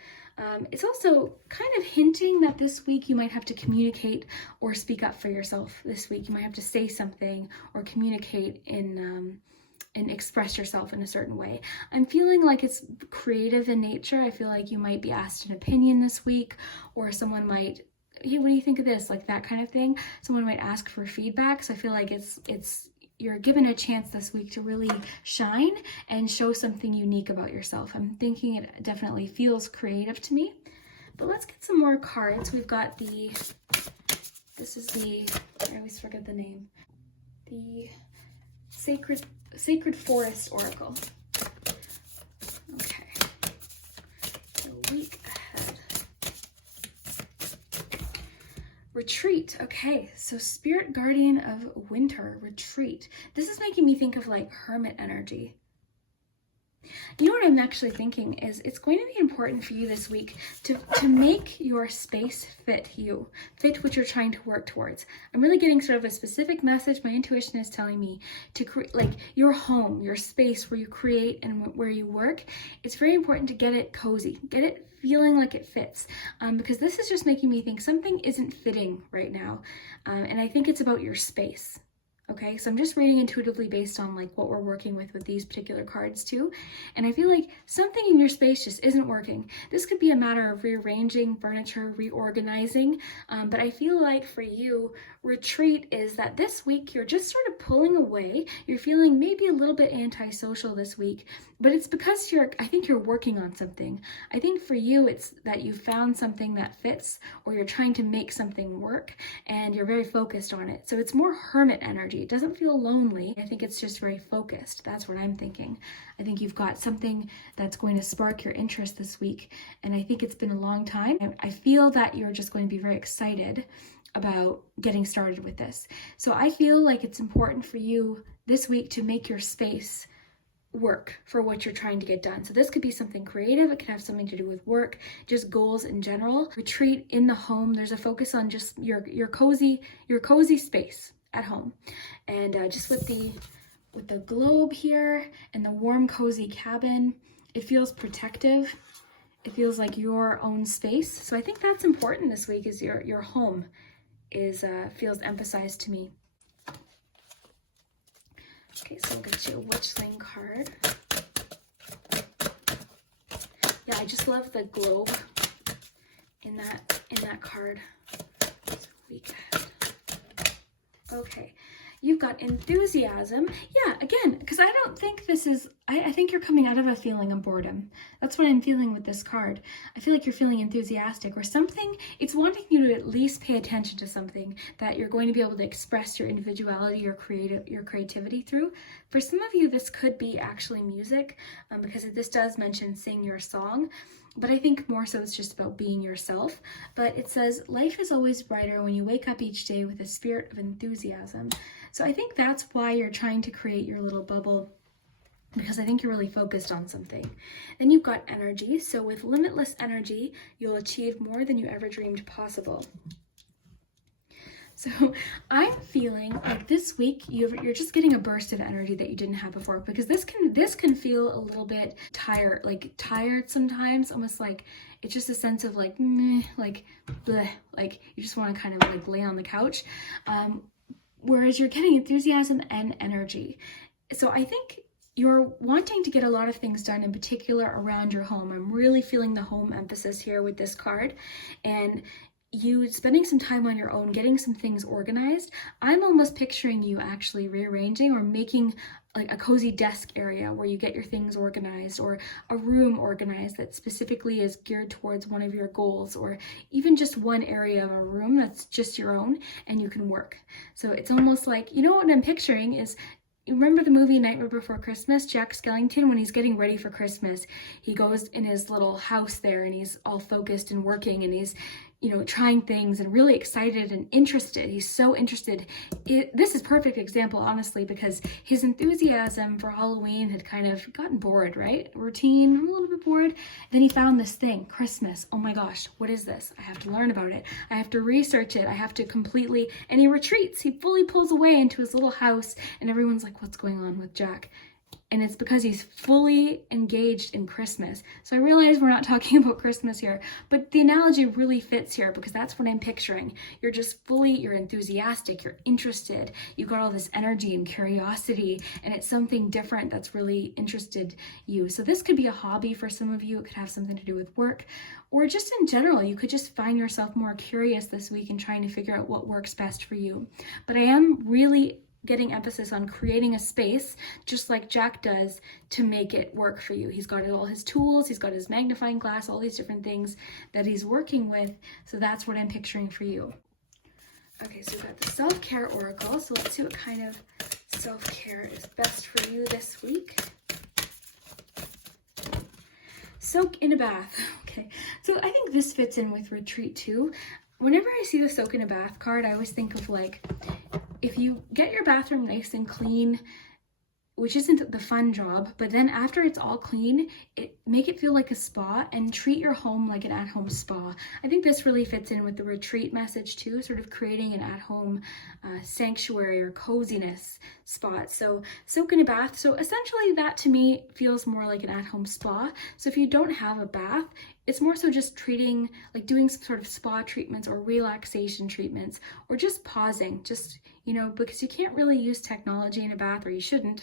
It's also kind of hinting that this week you might have to communicate or speak up for yourself. This week you might have to say something or communicate and express yourself in a certain way. I'm feeling like it's creative in nature. I feel like you might be asked an opinion this week, or someone might, hey, what do you think of this? Like that kind of thing. Someone might ask for feedback. So I feel like you're given a chance this week to really shine and show something unique about yourself. I'm thinking it definitely feels creative to me. But let's get some more cards. We've got I always forget the name. The Sacred Forest Oracle. Okay. The week ahead. Retreat. Okay, so Spirit Guardian of Winter, retreat. This is making me think of like hermit energy. You know what I'm actually thinking is it's going to be important for you this week to make your space fit what you're trying to work towards. I'm really getting sort of a specific message. My intuition is telling me to create like your home, your space where you create and where you work. It's very important to get it cozy, get it feeling like it fits, because this is just making me think something isn't fitting right now. And I think it's about your space. Okay, so I'm just reading intuitively based on like what we're working with these particular cards too. And I feel like something in your space just isn't working. This could be a matter of rearranging furniture, reorganizing. But I feel like for you, retreat is that this week you're just sort of pulling away. You're feeling maybe a little bit antisocial this week, but it's because I think you're working on something. I think for you, it's that you found something that fits or you're trying to make something work and you're very focused on it. So it's more hermit energy. It doesn't feel lonely. I think it's just very focused. That's what I'm thinking. I think you've got something that's going to spark your interest this week. And I think it's been a long time. I feel that you're just going to be very excited about getting started with this. So I feel like it's important for you this week to make your space work for what you're trying to get done. So this could be something creative. It could have something to do with work, just goals in general. Retreat in the home. There's a focus on just your cozy space at home. And just with the globe here and the warm, cozy cabin, it feels protective. It feels like your own space. So I think that's important this week is your home feels emphasized to me. Okay, so we'll get you a Witchling card. Yeah, I just love the globe in that card. Week ahead. Okay. You've got enthusiasm. Yeah, again, because I don't think this is, I think you're coming out of a feeling of boredom. That's what I'm feeling with this card. I feel like you're feeling enthusiastic or something. It's wanting you to at least pay attention to something that you're going to be able to express your individuality, your creativity through. For some of you, this could be actually music, because this does mention sing your song. But I think more so it's just about being yourself. But it says, life is always brighter when you wake up each day with a spirit of enthusiasm. So I think that's why you're trying to create your little bubble, because I think you're really focused on something. Then you've got energy. So with limitless energy, you'll achieve more than you ever dreamed possible. So I'm feeling like this week you're just getting a burst of energy that you didn't have before, because this can feel a little bit tired sometimes, almost like it's just a sense of like meh, like bleh, like you just want to kind of like lay on the couch, whereas you're getting enthusiasm and energy. So I think you're wanting to get a lot of things done, in particular around your home. I'm really feeling the home emphasis here with this card, and you spending some time on your own, getting some things organized. I'm almost picturing you actually rearranging or making like a cozy desk area where you get your things organized, or a room organized that specifically is geared towards one of your goals, or even just one area of a room that's just your own and you can work. So it's almost like, you know what I'm picturing is, you remember the movie Nightmare Before Christmas? Jack Skellington, when he's getting ready for Christmas, he goes in his little house there and he's all focused and working, and he's, you know, trying things and really excited and interested. He's so interested. This is a perfect example, honestly, because his enthusiasm for Halloween had kind of gotten bored, right? Routine, I'm a little bit bored. Then he found this thing, Christmas. Oh my gosh, what is this? I have to learn about it. I have to research it. I have to completely, and he retreats. He fully pulls away into his little house, and everyone's like, what's going on with Jack? And it's because he's fully engaged in Christmas. So I realize we're not talking about Christmas here, but the analogy really fits here, because that's what I'm picturing. You're just you're enthusiastic, you're interested, you've got all this energy and curiosity, and it's something different that's really interested you. So this could be a hobby for some of you. It could have something to do with work, or just in general, you could just find yourself more curious this week and trying to figure out what works best for you. But I am really getting emphasis on creating a space, just like Jack does, to make it work for you. He's got all his tools, he's got his magnifying glass, all these different things that he's working with. So that's what I'm picturing for you. Okay, so we've got the self-care oracle. So let's see what kind of self-care is best for you this week. Soak in a bath. Okay, so I think this fits in with retreat too. Whenever I see the soak in a bath card, I always think of like, if you get your bathroom nice and clean, which isn't the fun job, but then after it's all clean, make it feel like a spa and treat your home like an at-home spa. I think this really fits in with the retreat message too, sort of creating an at-home sanctuary or coziness spot. So soak in a bath. So essentially that to me feels more like an at-home spa. So if you don't have a bath, it's more so just treating, like doing some sort of spa treatments or relaxation treatments, or just pausing, just, you know, because you can't really use technology in a bath, or you shouldn't.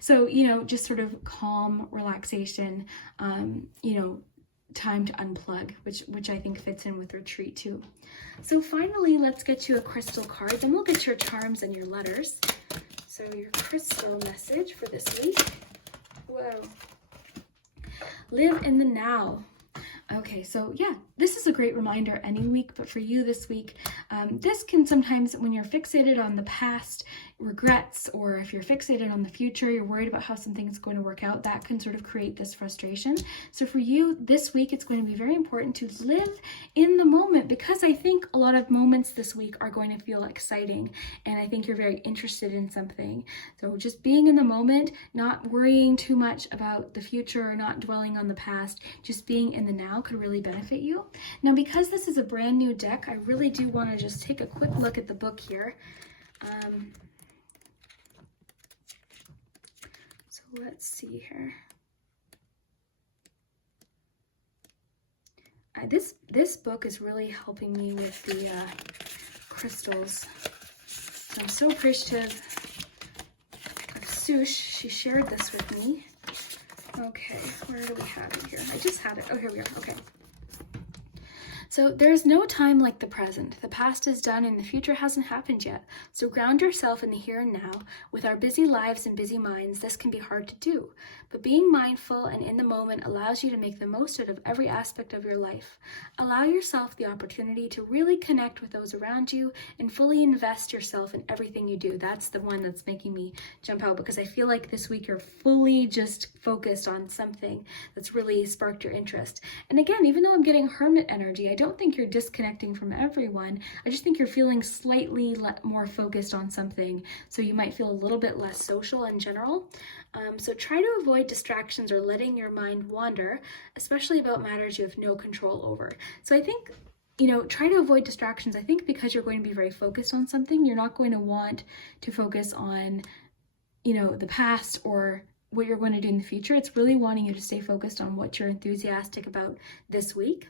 So, you know, just sort of calm relaxation, you know, time to unplug, which I think fits in with retreat too. So finally, let's get you a crystal card, then we'll get your charms and your letters. So your crystal message for this week. Whoa. Live in the now. Okay, so yeah, this is a great reminder any week, but for you this week, this can sometimes, when you're fixated on the past, regrets, or if you're fixated on the future, you're worried about how something's going to work out, that can sort of create this frustration. So for you this week, it's going to be very important to live in the moment, because I think a lot of moments this week are going to feel exciting, and I think you're very interested in something. So just being in the moment, not worrying too much about the future, not dwelling on the past, just being in the now could really benefit you. Now, because this is a brand new deck, I really do want to just take a quick look at the book here. So let's see here. This book is really helping me with the crystals. So I'm so appreciative of Soosh. She shared this with me. Okay, where do we have it here? I just had it. Oh, here we are. Okay. So there's no time like the present. The past is done and the future hasn't happened yet. So ground yourself in the here and now. With our busy lives and busy minds, this can be hard to do. But being mindful and in the moment allows you to make the most out of every aspect of your life. Allow yourself the opportunity to really connect with those around you and fully invest yourself in everything you do. That's the one that's making me jump out, because I feel like this week you're fully just focused on something that's really sparked your interest. And again, even though I'm getting hermit energy, I don't think you're disconnecting from everyone. I just think you're feeling slightly more focused on something. So you might feel a little bit less social in general. So try to avoid distractions or letting your mind wander, especially about matters you have no control over. So I think, try to avoid distractions. I think because you're going to be very focused on something, you're not going to want to focus on, the past or what you're going to do in the future. It's really wanting you to stay focused on what you're enthusiastic about this week.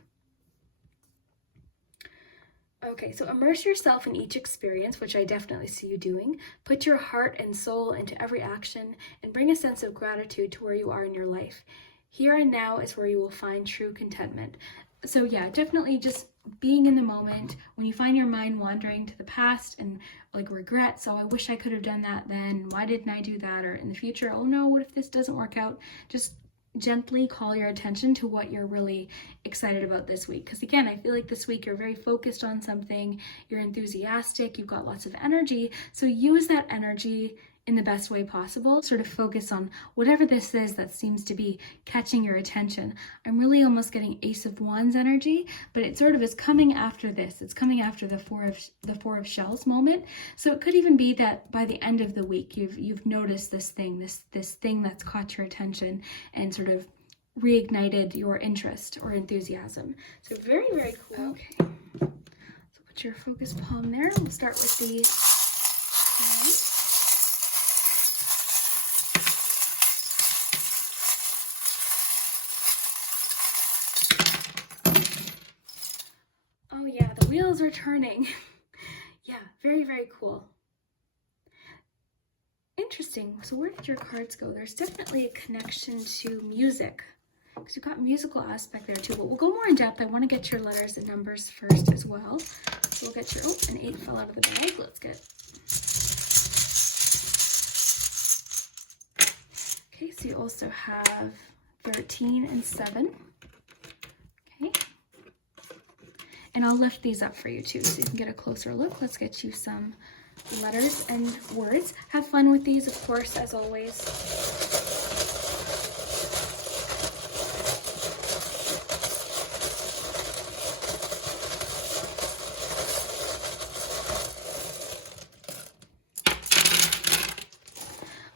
Okay, so immerse yourself in each experience, which I definitely see you doing. Put your heart and soul into every action and bring a sense of gratitude to where you are in your life. Here and now is where you will find true contentment. So yeah, definitely just being in the moment. When you find your mind wandering to the past and like regret, so I wish I could have done that then, why didn't I do that? Or in the future, oh no, what if this doesn't work out? Just gently call your attention to what you're really excited about this week. Because again, I feel like this week you're very focused on something, you're enthusiastic, you've got lots of energy. So use that energy in the best way possible. Sort of focus on whatever this is that seems to be catching your attention. I'm really almost getting Ace of Wands energy, but it sort of is coming after this. It's coming after the Four of Shells moment. So it could even be that by the end of the week, you've noticed this thing, this thing that's caught your attention and sort of reignited your interest or enthusiasm. So very, very cool. Okay. So put your focus palm there. We'll start with the Oh yeah, the wheels are turning. Yeah, very, very cool. Interesting. So where did your cards go? There's definitely a connection to music, because you've got musical aspect there too, but we'll go more in depth. I want to get your letters and numbers first as well. So we'll get your, an 8 fell out of the bag. Let's get, okay, so you also have 13 and 7. Okay. And I'll lift these up for you too, so you can get a closer look. Let's get you some letters and words. Have fun with these, of course, as always.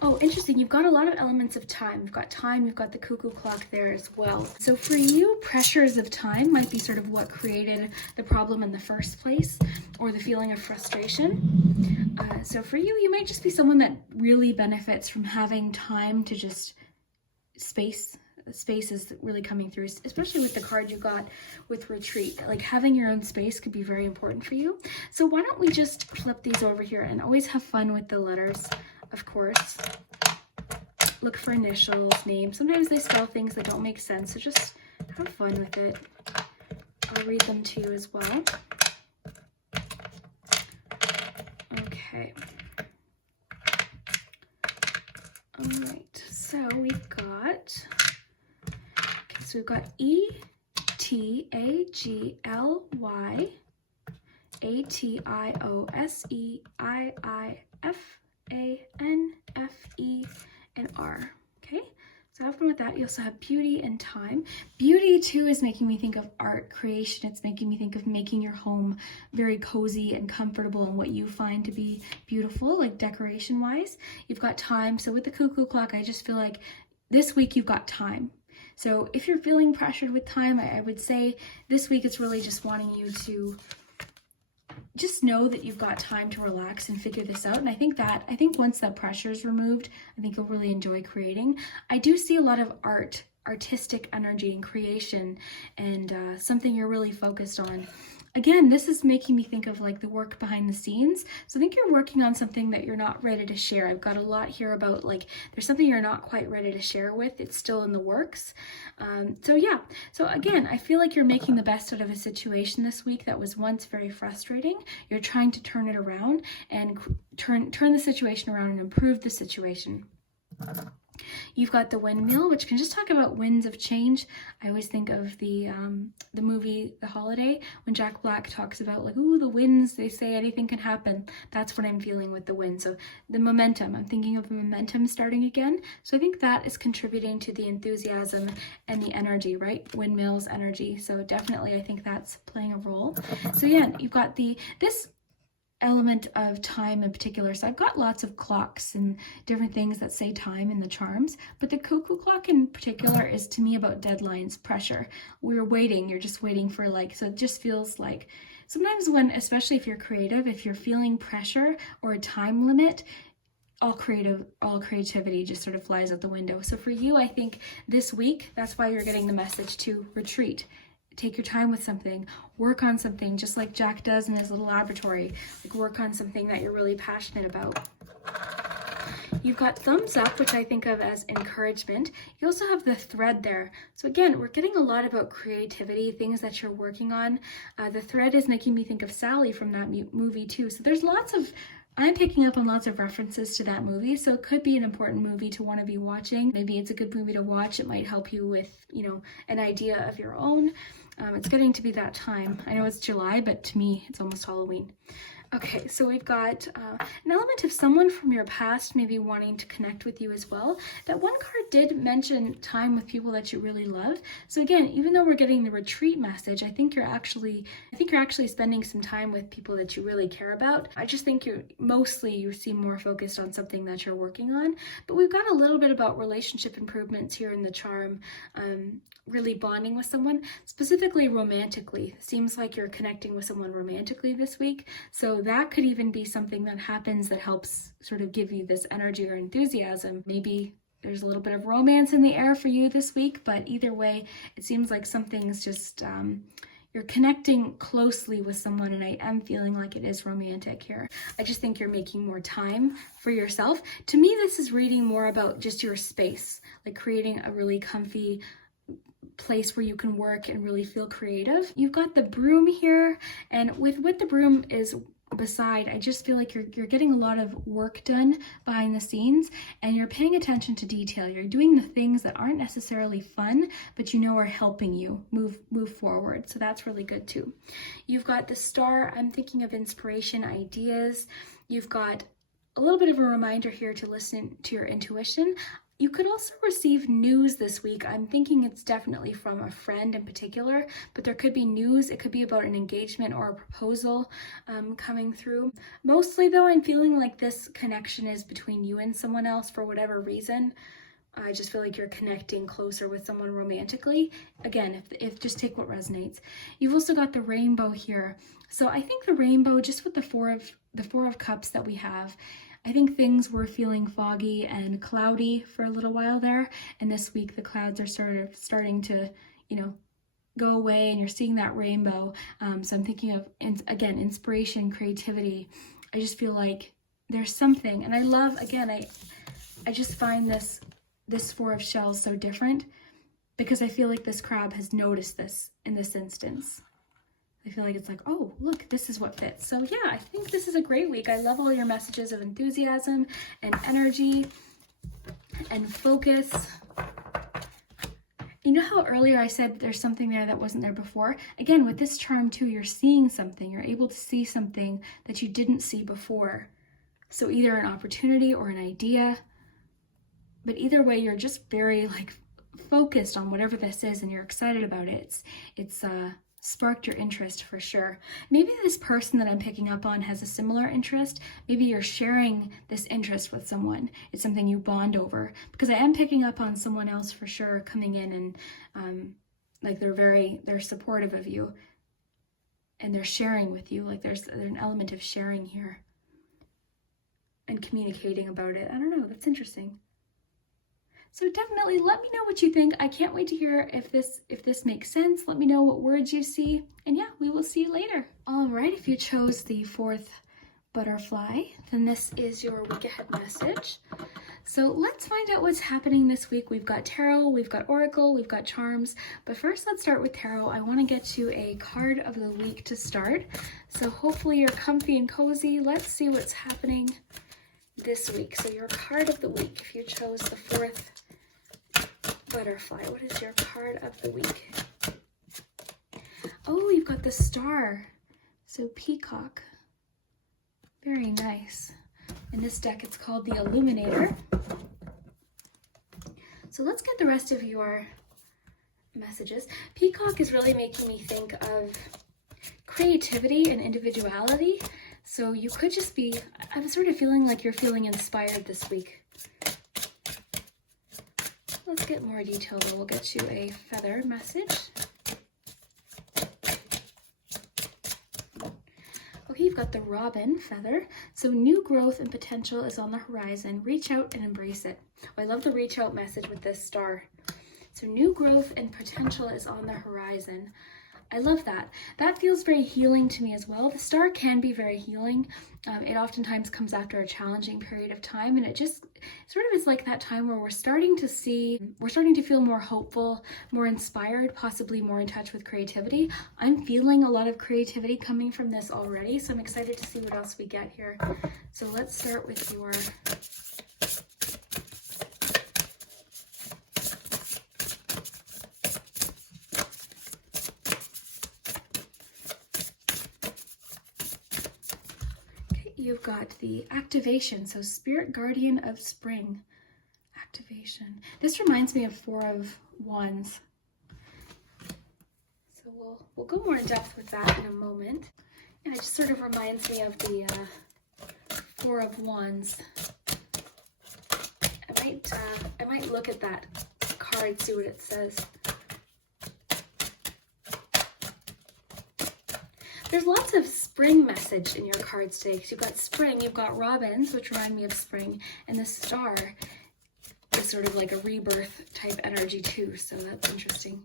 Oh, interesting. You've got a lot of elements of time. You've got time, you've got the cuckoo clock there as well. So for you, pressures of time might be sort of what created the problem in the first place, or the feeling of frustration. So for you, you might just be someone that really benefits from having time to just space. Space is really coming through, especially with the card you got with retreat. Like having your own space could be very important for you. So why don't we just flip these over here and always have fun with the letters, of course. Look for initials, names. Sometimes they spell things that don't make sense, so just have fun with it. I'll read them to you as well. Okay. All right, so we've got, so we've got ETAGLYATIOSEIIFANFE and R. Okay, so have fun with that. You also have beauty and time. Beauty too is making me think of art creation. It's making me think of making your home very cozy and comfortable and what you find to be beautiful, like decoration wise. You've got time. So with the cuckoo clock, I just feel like this week you've got time. So if you're feeling pressured with time, I would say this week it's really just wanting you to just know that you've got time to relax and figure this out. And I think once that pressure is removed, I think you'll really enjoy creating. I do see a lot of artistic energy and creation, and something you're really focused on. again, this is making me think of like the work behind the scenes. So I think you're working on something that you're not ready to share. I've got a lot here about like there's something you're not quite ready to share with. It's still in the works. So yeah. So again, I feel like you're making the best out of a situation this week that was once very frustrating. You're trying to turn it around and turn the situation around and improve the situation. You've got the windmill, which can just talk about winds of change. I always think of the movie The Holiday, when Jack Black talks about like, ooh, the winds, they say anything can happen. That's what I'm feeling with the wind. So the momentum, I'm thinking of the momentum starting again. So I think that is contributing to the enthusiasm and the energy, right? Windmills energy. So definitely I think that's playing a role. So yeah, you've got this element of time in particular. So I've got lots of clocks and different things that say time in the charms, but the cuckoo clock in particular is to me about deadlines, pressure. We're waiting, you're just waiting for like, so it just feels like sometimes when, especially if you're creative, if you're feeling pressure or a time limit, all creativity just sort of flies out the window. So for you, I think this week, that's why you're getting the message to retreat. Take your time with something, work on something, just like Jack does in his little laboratory. Like work on something that you're really passionate about. You've got thumbs up, which I think of as encouragement. You also have the thread there. So again, we're getting a lot about creativity, things that you're working on. The thread is making me think of Sally from that movie too. So there's I'm picking up on lots of references to that movie, so it could be an important movie to want to be watching. Maybe it's a good movie to watch. It might help you with, an idea of your own. It's getting to be that time. I know it's July, but to me, it's almost Halloween. Okay, so we've got an element of someone from your past maybe wanting to connect with you as well. That one card did mention time with people that you really love. So again, even though we're getting the retreat message, I think you're actually spending some time with people that you really care about. I just think you seem more focused on something that you're working on. But we've got a little bit about relationship improvements here in the charm. Really bonding with someone, specifically romantically. Seems like you're connecting with someone romantically this week. So that could even be something that happens that helps sort of give you this energy or enthusiasm. Maybe there's a little bit of romance in the air for you this week, but either way, it seems like something's just, you're connecting closely with someone, and I am feeling like it is romantic here. I just think you're making more time for yourself. To me, this is reading more about just your space, like creating a really comfy place where you can work and really feel creative. You've got the broom here, and with what the broom is beside, I just feel like you're getting a lot of work done behind the scenes, and you're paying attention to detail. You're doing the things that aren't necessarily fun, but are helping you move forward. So that's really good too. You've got the star. I'm thinking of inspiration, ideas. You've got a little bit of a reminder here to listen to your intuition. You could also receive news this week. I'm thinking it's definitely from a friend in particular, but there could be news. It could be about an engagement or a proposal coming through. Mostly though, I'm feeling like this connection is between you and someone else for whatever reason. I just feel like you're connecting closer with someone romantically. Again, if just take what resonates. You've also got the rainbow here. So I think the rainbow, just with the four of cups that we have, I think things were feeling foggy and cloudy for a little while there, and this week the clouds are sort of starting to, go away, and you're seeing that rainbow. So I'm thinking of, again, inspiration, creativity. I just feel like there's something, and I love, again, I just find this four of shells so different because I feel like this crab has noticed this in this instance. I feel like it's like, oh, look, this is what fits. So yeah, I think this is a great week. I love all your messages of enthusiasm and energy and focus. You know how earlier I said there's something there that wasn't there before? Again, with this charm too, you're seeing something. You're able to see something that you didn't see before. So either an opportunity or an idea, but either way, you're just very focused on whatever this is, and you're excited about it. It's sparked your interest for sure. Maybe this person that I'm picking up on has a similar interest. Maybe you're sharing this interest with someone. It's something you bond over, because I am picking up on someone else for sure coming in, and they're supportive of you, and they're sharing with you. Like there's an element of sharing here and communicating about it. I don't know, that's interesting. So definitely let me know what you think. I can't wait to hear if this makes sense. Let me know what words you see. And yeah, we will see you later. All right, if you chose the 4th butterfly, then this is your week ahead message. So let's find out what's happening this week. We've got tarot, we've got oracle, we've got charms, but first let's start with tarot. I want to get you a card of the week to start. So hopefully you're comfy and cozy. Let's see what's happening this week. So your card of the week, if you chose the 4th butterfly, what is your card of the week? Oh, you've got the star. So peacock. Very nice. In this deck, it's called the Illuminator. So let's get the rest of your messages. Peacock is really making me think of creativity and individuality. So you could just be, I'm sort of feeling like you're feeling inspired this week. Let's get more detail though. We'll get you a feather message. Okay, you've got the robin feather. So new growth and potential is on the horizon. Reach out and embrace it. Oh, I love the reach out message with this star. So new growth and potential is on the horizon. I love that. That feels very healing to me as well. The star can be very healing. It oftentimes comes after a challenging period of time, and it just sort of is like that time where we're starting to feel more hopeful, more inspired, possibly more in touch with creativity. I'm feeling a lot of creativity coming from this already, so I'm excited to see what else we get here. So let's start with your You've got the activation, so Spirit Guardian of Spring. Activation. This reminds me of 4 of Wands. So we'll go more in depth with that in a moment. And it just sort of reminds me of the 4 of Wands. I might look at that card, see what it says. There's lots of spring message in your cards today, because you've got spring, you've got robins, which remind me of spring, and the star is sort of like a rebirth type energy too, so that's interesting.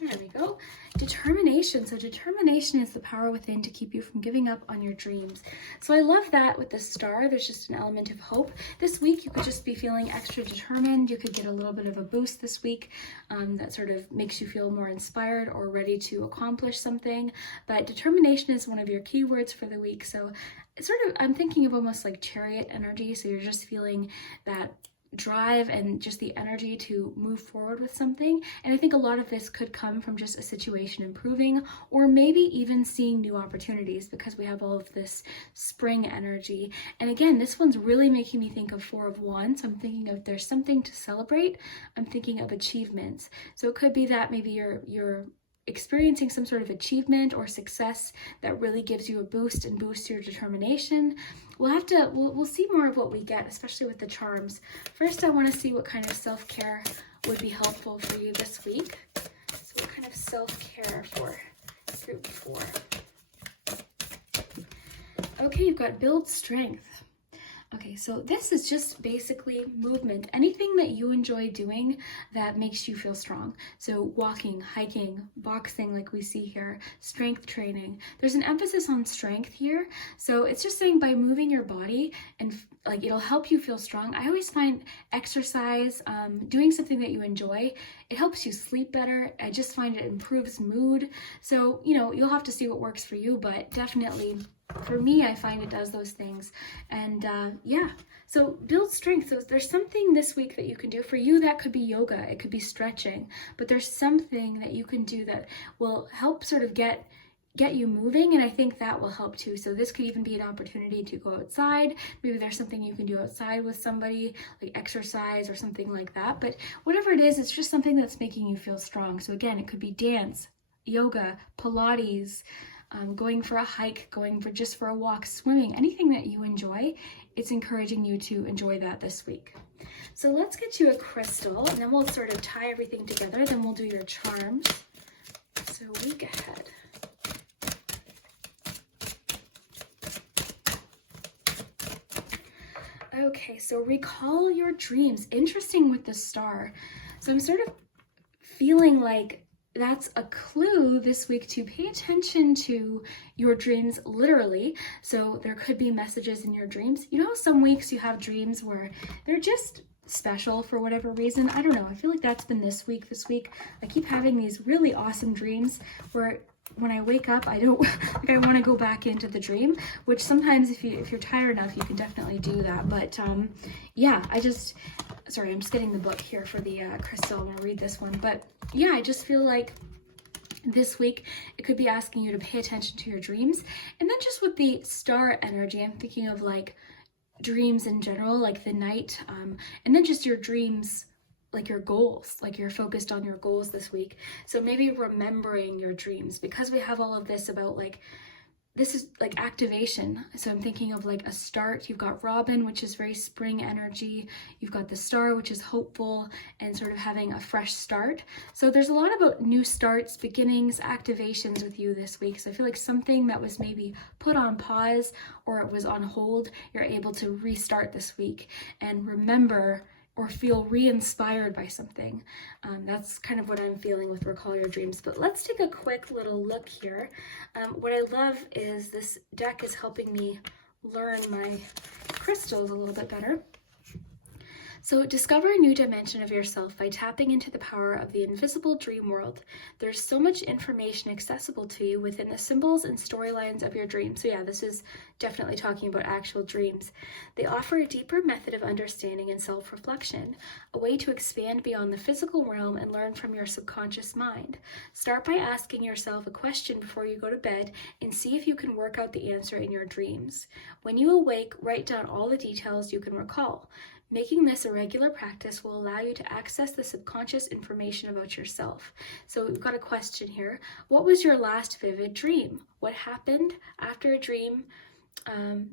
There we go. Determination. So determination is the power within to keep you from giving up on your dreams. So I love that with the star. There's just an element of hope. This week you could just be feeling extra determined. You could get a little bit of a boost this week that sort of makes you feel more inspired or ready to accomplish something. But determination is one of your keywords for the week. So it's sort of, I'm thinking of almost like chariot energy. So you're just feeling that drive and just the energy to move forward with something. And I think a lot of this could come from just a situation improving, or maybe even seeing new opportunities, because we have all of this spring energy. And again, this one's really making me think of 4 of Wands. I'm thinking of there's something to celebrate. I'm thinking of achievements. So it could be that maybe you're experiencing some sort of achievement or success that really gives you a boost and boosts your determination. We'll see more of what we get, especially with the charms. First, I want to see what kind of self-care would be helpful for you this week. So what kind of self-care for group 4? Okay, you've got build strength. Okay, so this is just basically movement. Anything that you enjoy doing that makes you feel strong. So walking, hiking, boxing like we see here, strength training. There's an emphasis on strength here. So it's just saying by moving your body and like it'll help you feel strong. I always find exercise, doing something that you enjoy, it helps you sleep better. I just find it improves mood. So, you know, you'll have to see what works for you, but definitely for me, I find it does those things. And yeah, so build strength. So there's something this week that you can do. For you, that could be yoga, it could be stretching, but there's something that you can do that will help sort of get you moving, and I think that will help too. So this could even be an opportunity to go outside. Maybe there's something you can do outside with somebody, like exercise or something like that. But whatever it is, it's just something that's making you feel strong. So again, it could be dance, yoga, Pilates, going for a hike, going for just for a walk, swimming, anything that you enjoy. It's encouraging you to enjoy that this week. So let's get you a crystal, and then we'll sort of tie everything together. Then we'll do your charms. So week ahead. Okay, so recall your dreams. Interesting with the star. So I'm sort of feeling like that's a clue this week to pay attention to your dreams literally. So there could be messages in your dreams. You know, some weeks you have dreams where they're just special for whatever reason. I don't know. I feel like that's been this week. This week I keep having these really awesome dreams where when I wake up, I don't like I want to go back into the dream, which sometimes if you're tired enough, you can definitely do that. But yeah, sorry, I'm just getting the book here for the crystal. I'm gonna read this one. But yeah, I just feel like this week it could be asking you to pay attention to your dreams. And then just with the star energy, I'm thinking of like dreams in general, like the night, and then just your dreams, like your goals, like you're focused on your goals this week. So maybe remembering your dreams, because we have all of this about like, this is like activation. So I'm thinking of like a start. You've got Robin, which is very spring energy. You've got the star, which is hopeful and sort of having a fresh start. So there's a lot about new starts, beginnings, activations with you this week. So I feel like something that was maybe put on pause or it was on hold, you're able to restart this week and remember or feel re-inspired by something. That's kind of what I'm feeling with Recall Your Dreams. But let's take a quick little look here. What I love is this deck is helping me learn my crystals a little bit better. So discover a new dimension of yourself by tapping into the power of the invisible dream world. There's so much information accessible to you within the symbols and storylines of your dreams. So yeah, this is definitely talking about actual dreams. They offer a deeper method of understanding and self-reflection, a way to expand beyond the physical realm and learn from your subconscious mind. Start by asking yourself a question before you go to bed and see if you can work out the answer in your dreams. When you awake, write down all the details you can recall. Making this a regular practice will allow you to access the subconscious information about yourself. So we've got a question here. What was your last vivid dream? What happened after a dream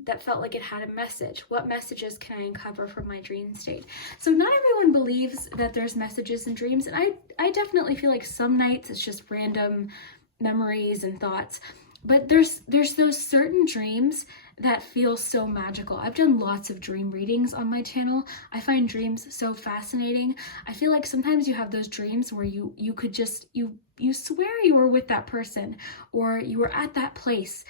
that felt like it had a message? What messages can I uncover from my dream state? So not everyone believes that there's messages in dreams, and I definitely feel like some nights it's just random memories and thoughts. But there's those certain dreams that feel so magical. I've done lots of dream readings on my channel. I find dreams so fascinating. I feel like sometimes you have those dreams where you could just, you swear you were with that person or you were at that place.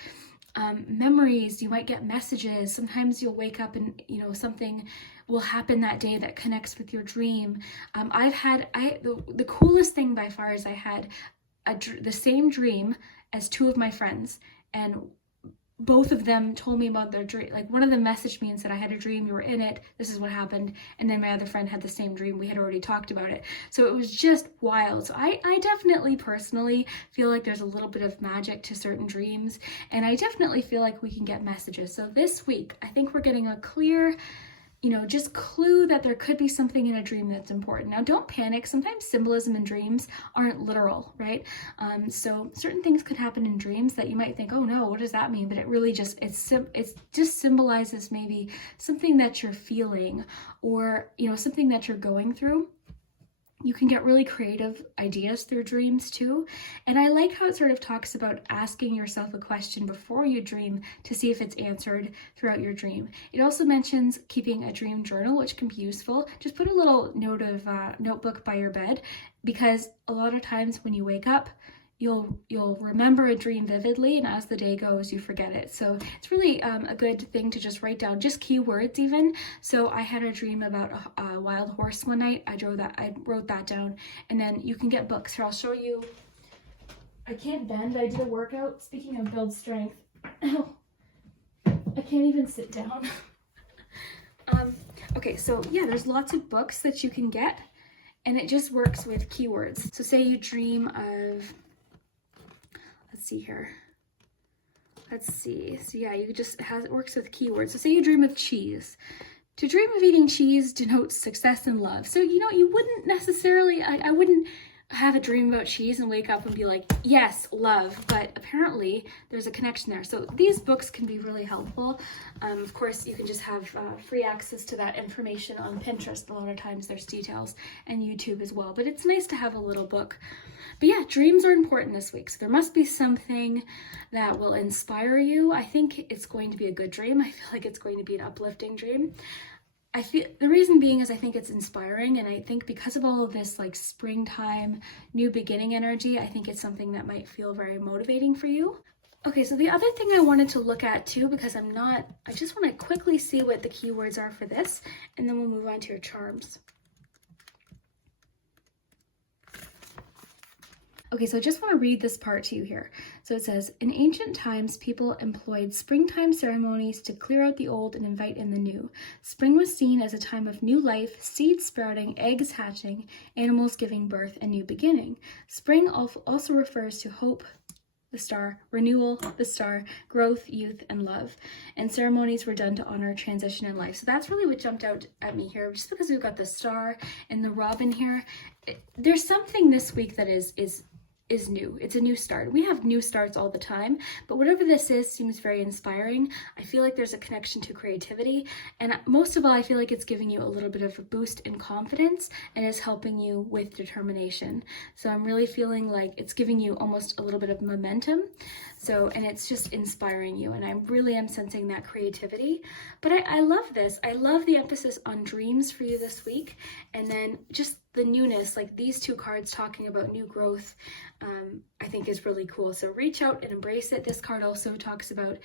Memories, you might get messages. Sometimes you'll wake up and, you know, something will happen that day that connects with your dream. The coolest thing by far is I had the same dream as two of my friends, and both of them told me about their dream. Like one of them messaged me and said, I had a dream, you were in it, this is what happened. And then my other friend had the same dream, we had already talked about it. So it was just wild. So I definitely personally feel like there's a little bit of magic to certain dreams. And I definitely feel like we can get messages. So this week, I think we're getting a clear, just clue that there could be something in a dream that's important. Now, don't panic. Sometimes symbolism in dreams aren't literal, right? So certain things could happen in dreams that you might think, oh no, what does that mean? But it really just, it just symbolizes maybe something that you're feeling or, something that you're going through. You can get really creative ideas through dreams too. And I like how it sort of talks about asking yourself a question before you dream to see if it's answered throughout your dream. It also mentions keeping a dream journal, which can be useful. Just put a little notebook by your bed, because a lot of times when you wake up, you'll remember a dream vividly, and as the day goes, you forget it. So it's really a good thing to just write down, just keywords even. So I had a dream about a wild horse one night. I wrote that down, and then you can get books. Here, I'll show you. I can't bend. I did a workout. Speaking of build strength, I can't even sit down. Okay, so yeah, there's lots of books that you can get, and it just works with keywords. So say you dream of, let's see here. Let's see. So yeah, it works with keywords. So say you dream of cheese. To dream of eating cheese denotes success and love. So, you wouldn't necessarily, I wouldn't have a dream about cheese and wake up and be like, yes, love. But apparently there's a connection there. So these books can be really helpful. Of course, you can just have free access to that information on Pinterest. A lot of times there's details, and YouTube as well. But it's nice to have a little book. But yeah, dreams are important this week. So there must be something that will inspire you. I think it's going to be a good dream. I feel like it's going to be an uplifting dream. I feel the reason being is I think it's inspiring, and I think because of all of this like springtime, new beginning energy, I think it's something that might feel very motivating for you. Okay, so the other thing I wanted to look at too, because I just want to quickly see what the keywords are for this, and then we'll move on to your charms. Okay, so I just want to read this part to you here. So it says, in ancient times, people employed springtime ceremonies to clear out the old and invite in the new. Spring was seen as a time of new life, seeds sprouting, eggs hatching, animals giving birth, and new beginning. Spring also refers to hope, the star, renewal, the star, growth, youth, and love. And ceremonies were done to honor transition in life. So that's really what jumped out at me here, just because we've got the star and the robin here. There's something this week that is new. It's a new start. We have new starts all the time, but whatever this is seems very inspiring. I feel like there's a connection to creativity, and most of all, I feel like it's giving you a little bit of a boost in confidence and is helping you with determination. So I'm really feeling like it's giving you almost a little bit of momentum. And it's just inspiring you, and I really am sensing that creativity. But I love this. I love the emphasis on dreams for you this week, and then just the newness, like these two cards talking about new growth, I think is really cool. So reach out and embrace it. This card also talks about,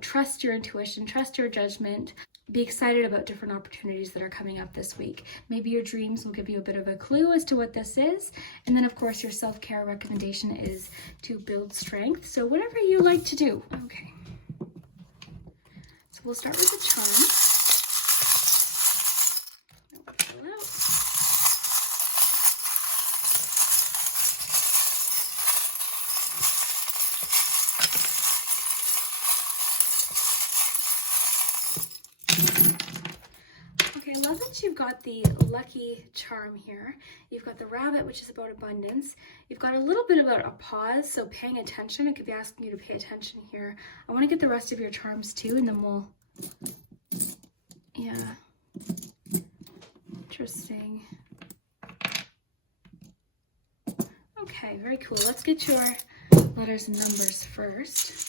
trust your intuition, trust your judgment, be excited about different opportunities that are coming up this week. Maybe your dreams will give you a bit of a clue as to what this is. And then of course your self-care recommendation is to build strength. So whatever you like to do. Okay. So we'll start with the charm. I love that you've got the lucky charm here. You've got the rabbit, which is about abundance. You've got a little bit about a pause, so paying attention. It could be asking you to pay attention here. I want to get the rest of your charms too, and then we'll, yeah, interesting. Okay, very cool. Let's get your letters and numbers first.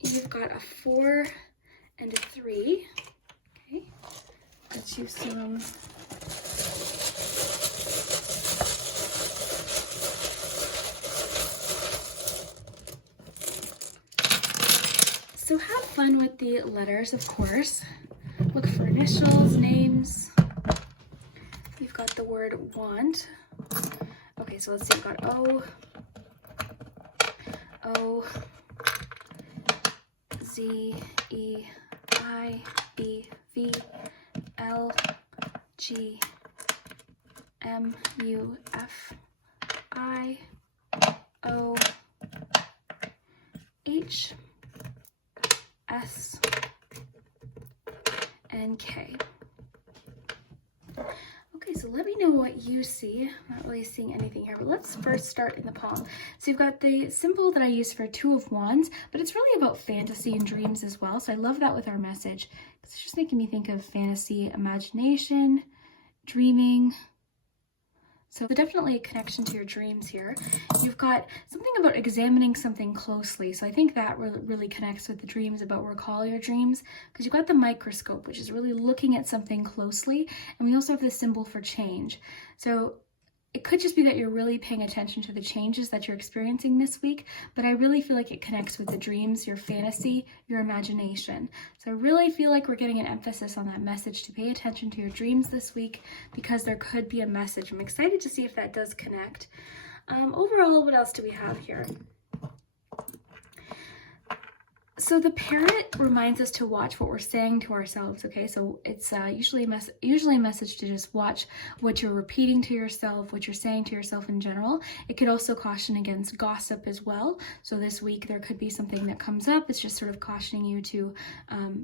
You've got a 4 and a 3. Okay, let's use some. So have fun with the letters, of course. Look for initials, names. You've got the word want. Okay, so let's see, you've got O, Z, E, I, B, V, L, G, M, U, F, I, O, H, S, and K. Okay, so let me know what you see. I'm not really seeing anything here, but let's first start in the palm. So you've got the symbol that I use for 2 of Wands, but it's really about fantasy and dreams as well. So I love that with our message, because it's just making me think of fantasy, imagination, dreaming. So definitely a connection to your dreams here. You've got something about examining something closely. So I think that really connects with the dreams, about recall your dreams, because you've got the microscope, which is really looking at something closely. And we also have the symbol for change. So it could just be that you're really paying attention to the changes that you're experiencing this week, but I really feel like it connects with the dreams, your fantasy, your imagination. So I really feel like we're getting an emphasis on that message to pay attention to your dreams this week, because there could be a message. I'm excited to see if that does connect. Overall, what else do we have here? So the parrot reminds us to watch what we're saying to ourselves, okay? So it's usually a message to just watch what you're repeating to yourself, what you're saying to yourself in general. It could also caution against gossip as well. So this week there could be something that comes up. It's just sort of cautioning you to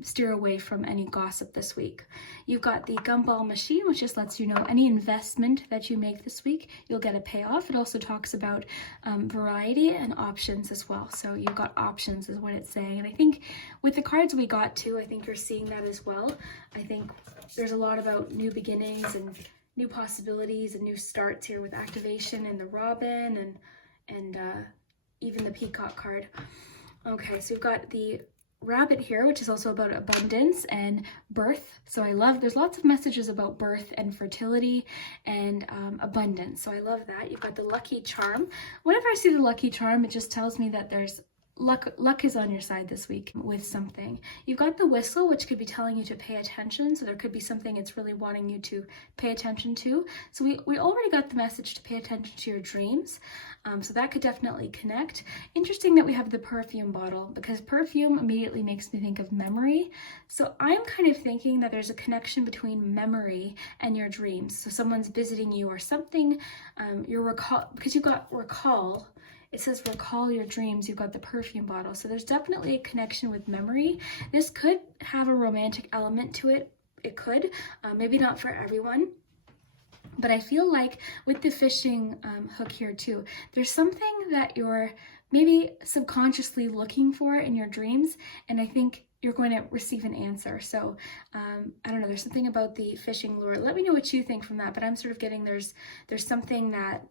steer away from any gossip this week. You've got the gumball machine, which just lets you know any investment that you make this week, you'll get a payoff. It also talks about variety and options as well. So you've got options is what it's saying. And I think with the cards we got too, I think you're seeing that as well. I think there's a lot about new beginnings and new possibilities and new starts here with activation and the robin and even the peacock card. Okay, so we've got the rabbit here, which is also about abundance and birth. So there's lots of messages about birth and fertility and abundance. So I love that. You've got the lucky charm. Whenever I see the lucky charm, it just tells me that there's luck is on your side this week with something. You've got the whistle, which could be telling you to pay attention. So there could be something it's really wanting you to pay attention to. So we already got the message to pay attention to your dreams. So that could definitely connect. Interesting that we have the perfume bottle, because perfume immediately makes me think of memory. So I'm kind of thinking that there's a connection between memory and your dreams. So someone's visiting you or something, because you've got recall. It says recall your dreams. You've got the perfume bottle. So there's definitely a connection with memory. This could have a romantic element to it. It could, maybe not for everyone. But I feel like with the fishing hook here too, there's something that you're maybe subconsciously looking for in your dreams. And I think you're going to receive an answer. So I don't know, there's something about the fishing lure. Let me know what you think from that. But I'm sort of getting there's something that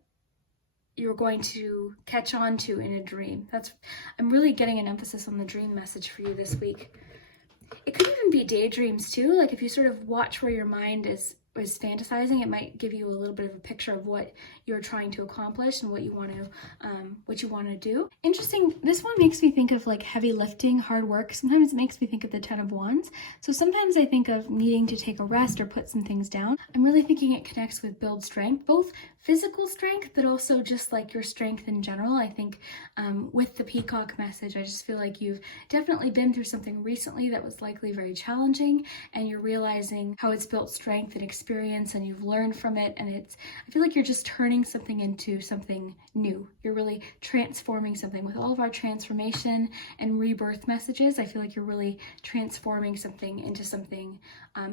you're going to catch on to in a dream. I'm really getting an emphasis on the dream message for you this week. It could even be daydreams too. Like if you sort of watch where your mind is fantasizing, it might give you a little bit of a picture of what you're trying to accomplish and what you want to do. Interesting. This one makes me think of like heavy lifting, hard work. Sometimes it makes me think of the 10 of Wands. So sometimes I think of needing to take a rest or put some things down. I'm really thinking it connects with build strength, both physical strength, but also just like your strength in general. I think with the peacock message, I just feel like you've definitely been through something recently that was likely very challenging, and you're realizing how it's built strength and experience, and you've learned from it. And I feel like you're just turning something into something new. You're really transforming something. With all of our transformation and rebirth messages, I feel like you're really transforming something into something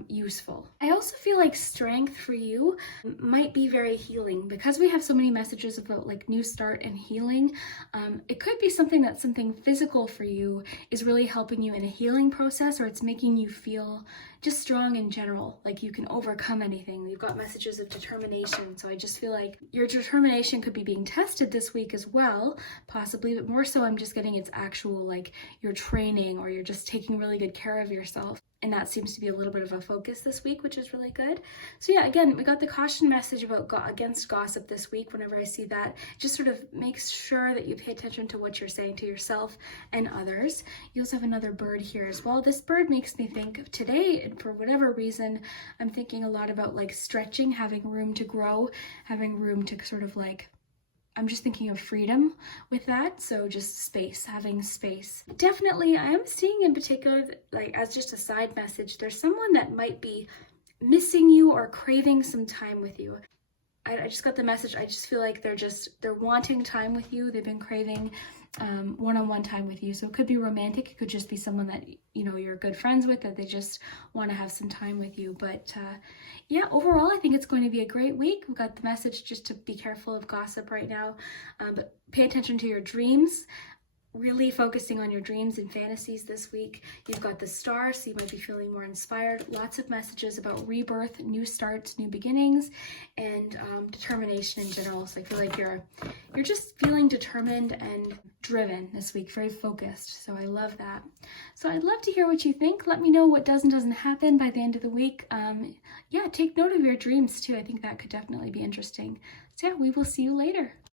useful. I also feel like strength for you might be very healing, because we have so many messages about like new start and healing. It could be something physical for you is really helping you in a healing process, or it's making you feel just strong in general, like you can overcome anything. You've got messages of determination, so I just feel like your determination could be being tested this week as well, possibly, but more so I'm just getting it's actual, like you're training or you're just taking really good care of yourself. And that seems to be a little bit of a focus this week, which is really good. So yeah, again, we got the caution message about against gossip this week. Whenever I see that, just sort of makes sure that you pay attention to what you're saying to yourself and others. You also have another bird here as well. This bird makes me think of today, and for whatever reason, I'm thinking a lot about like stretching, having room to grow, having room to sort of like, I'm just thinking of freedom with that. So just space, having space. Definitely, I am seeing in particular, like as just a side message, there's someone that might be missing you or craving some time with you. I just got the message. I just feel like they're wanting time with you. They've been craving one-on-one time with you. So it could be romantic. It could just be someone that, you know, you're good friends with, that they just want to have some time with you. But yeah, overall, I think it's going to be a great week. We've got the message just to be careful of gossip right now, but pay attention to your dreams. Really focusing on your dreams and fantasies this week. You've got the star, so you might be feeling more inspired. Lots of messages about rebirth, new starts, new beginnings, and determination in general. So I feel like you're just feeling determined and driven this week, very focused. So I love that. So I'd love to hear what you think. Let me know what does and doesn't happen by the end of the week. Yeah, take note of your dreams too. I think that could definitely be interesting. So yeah, we will see you later.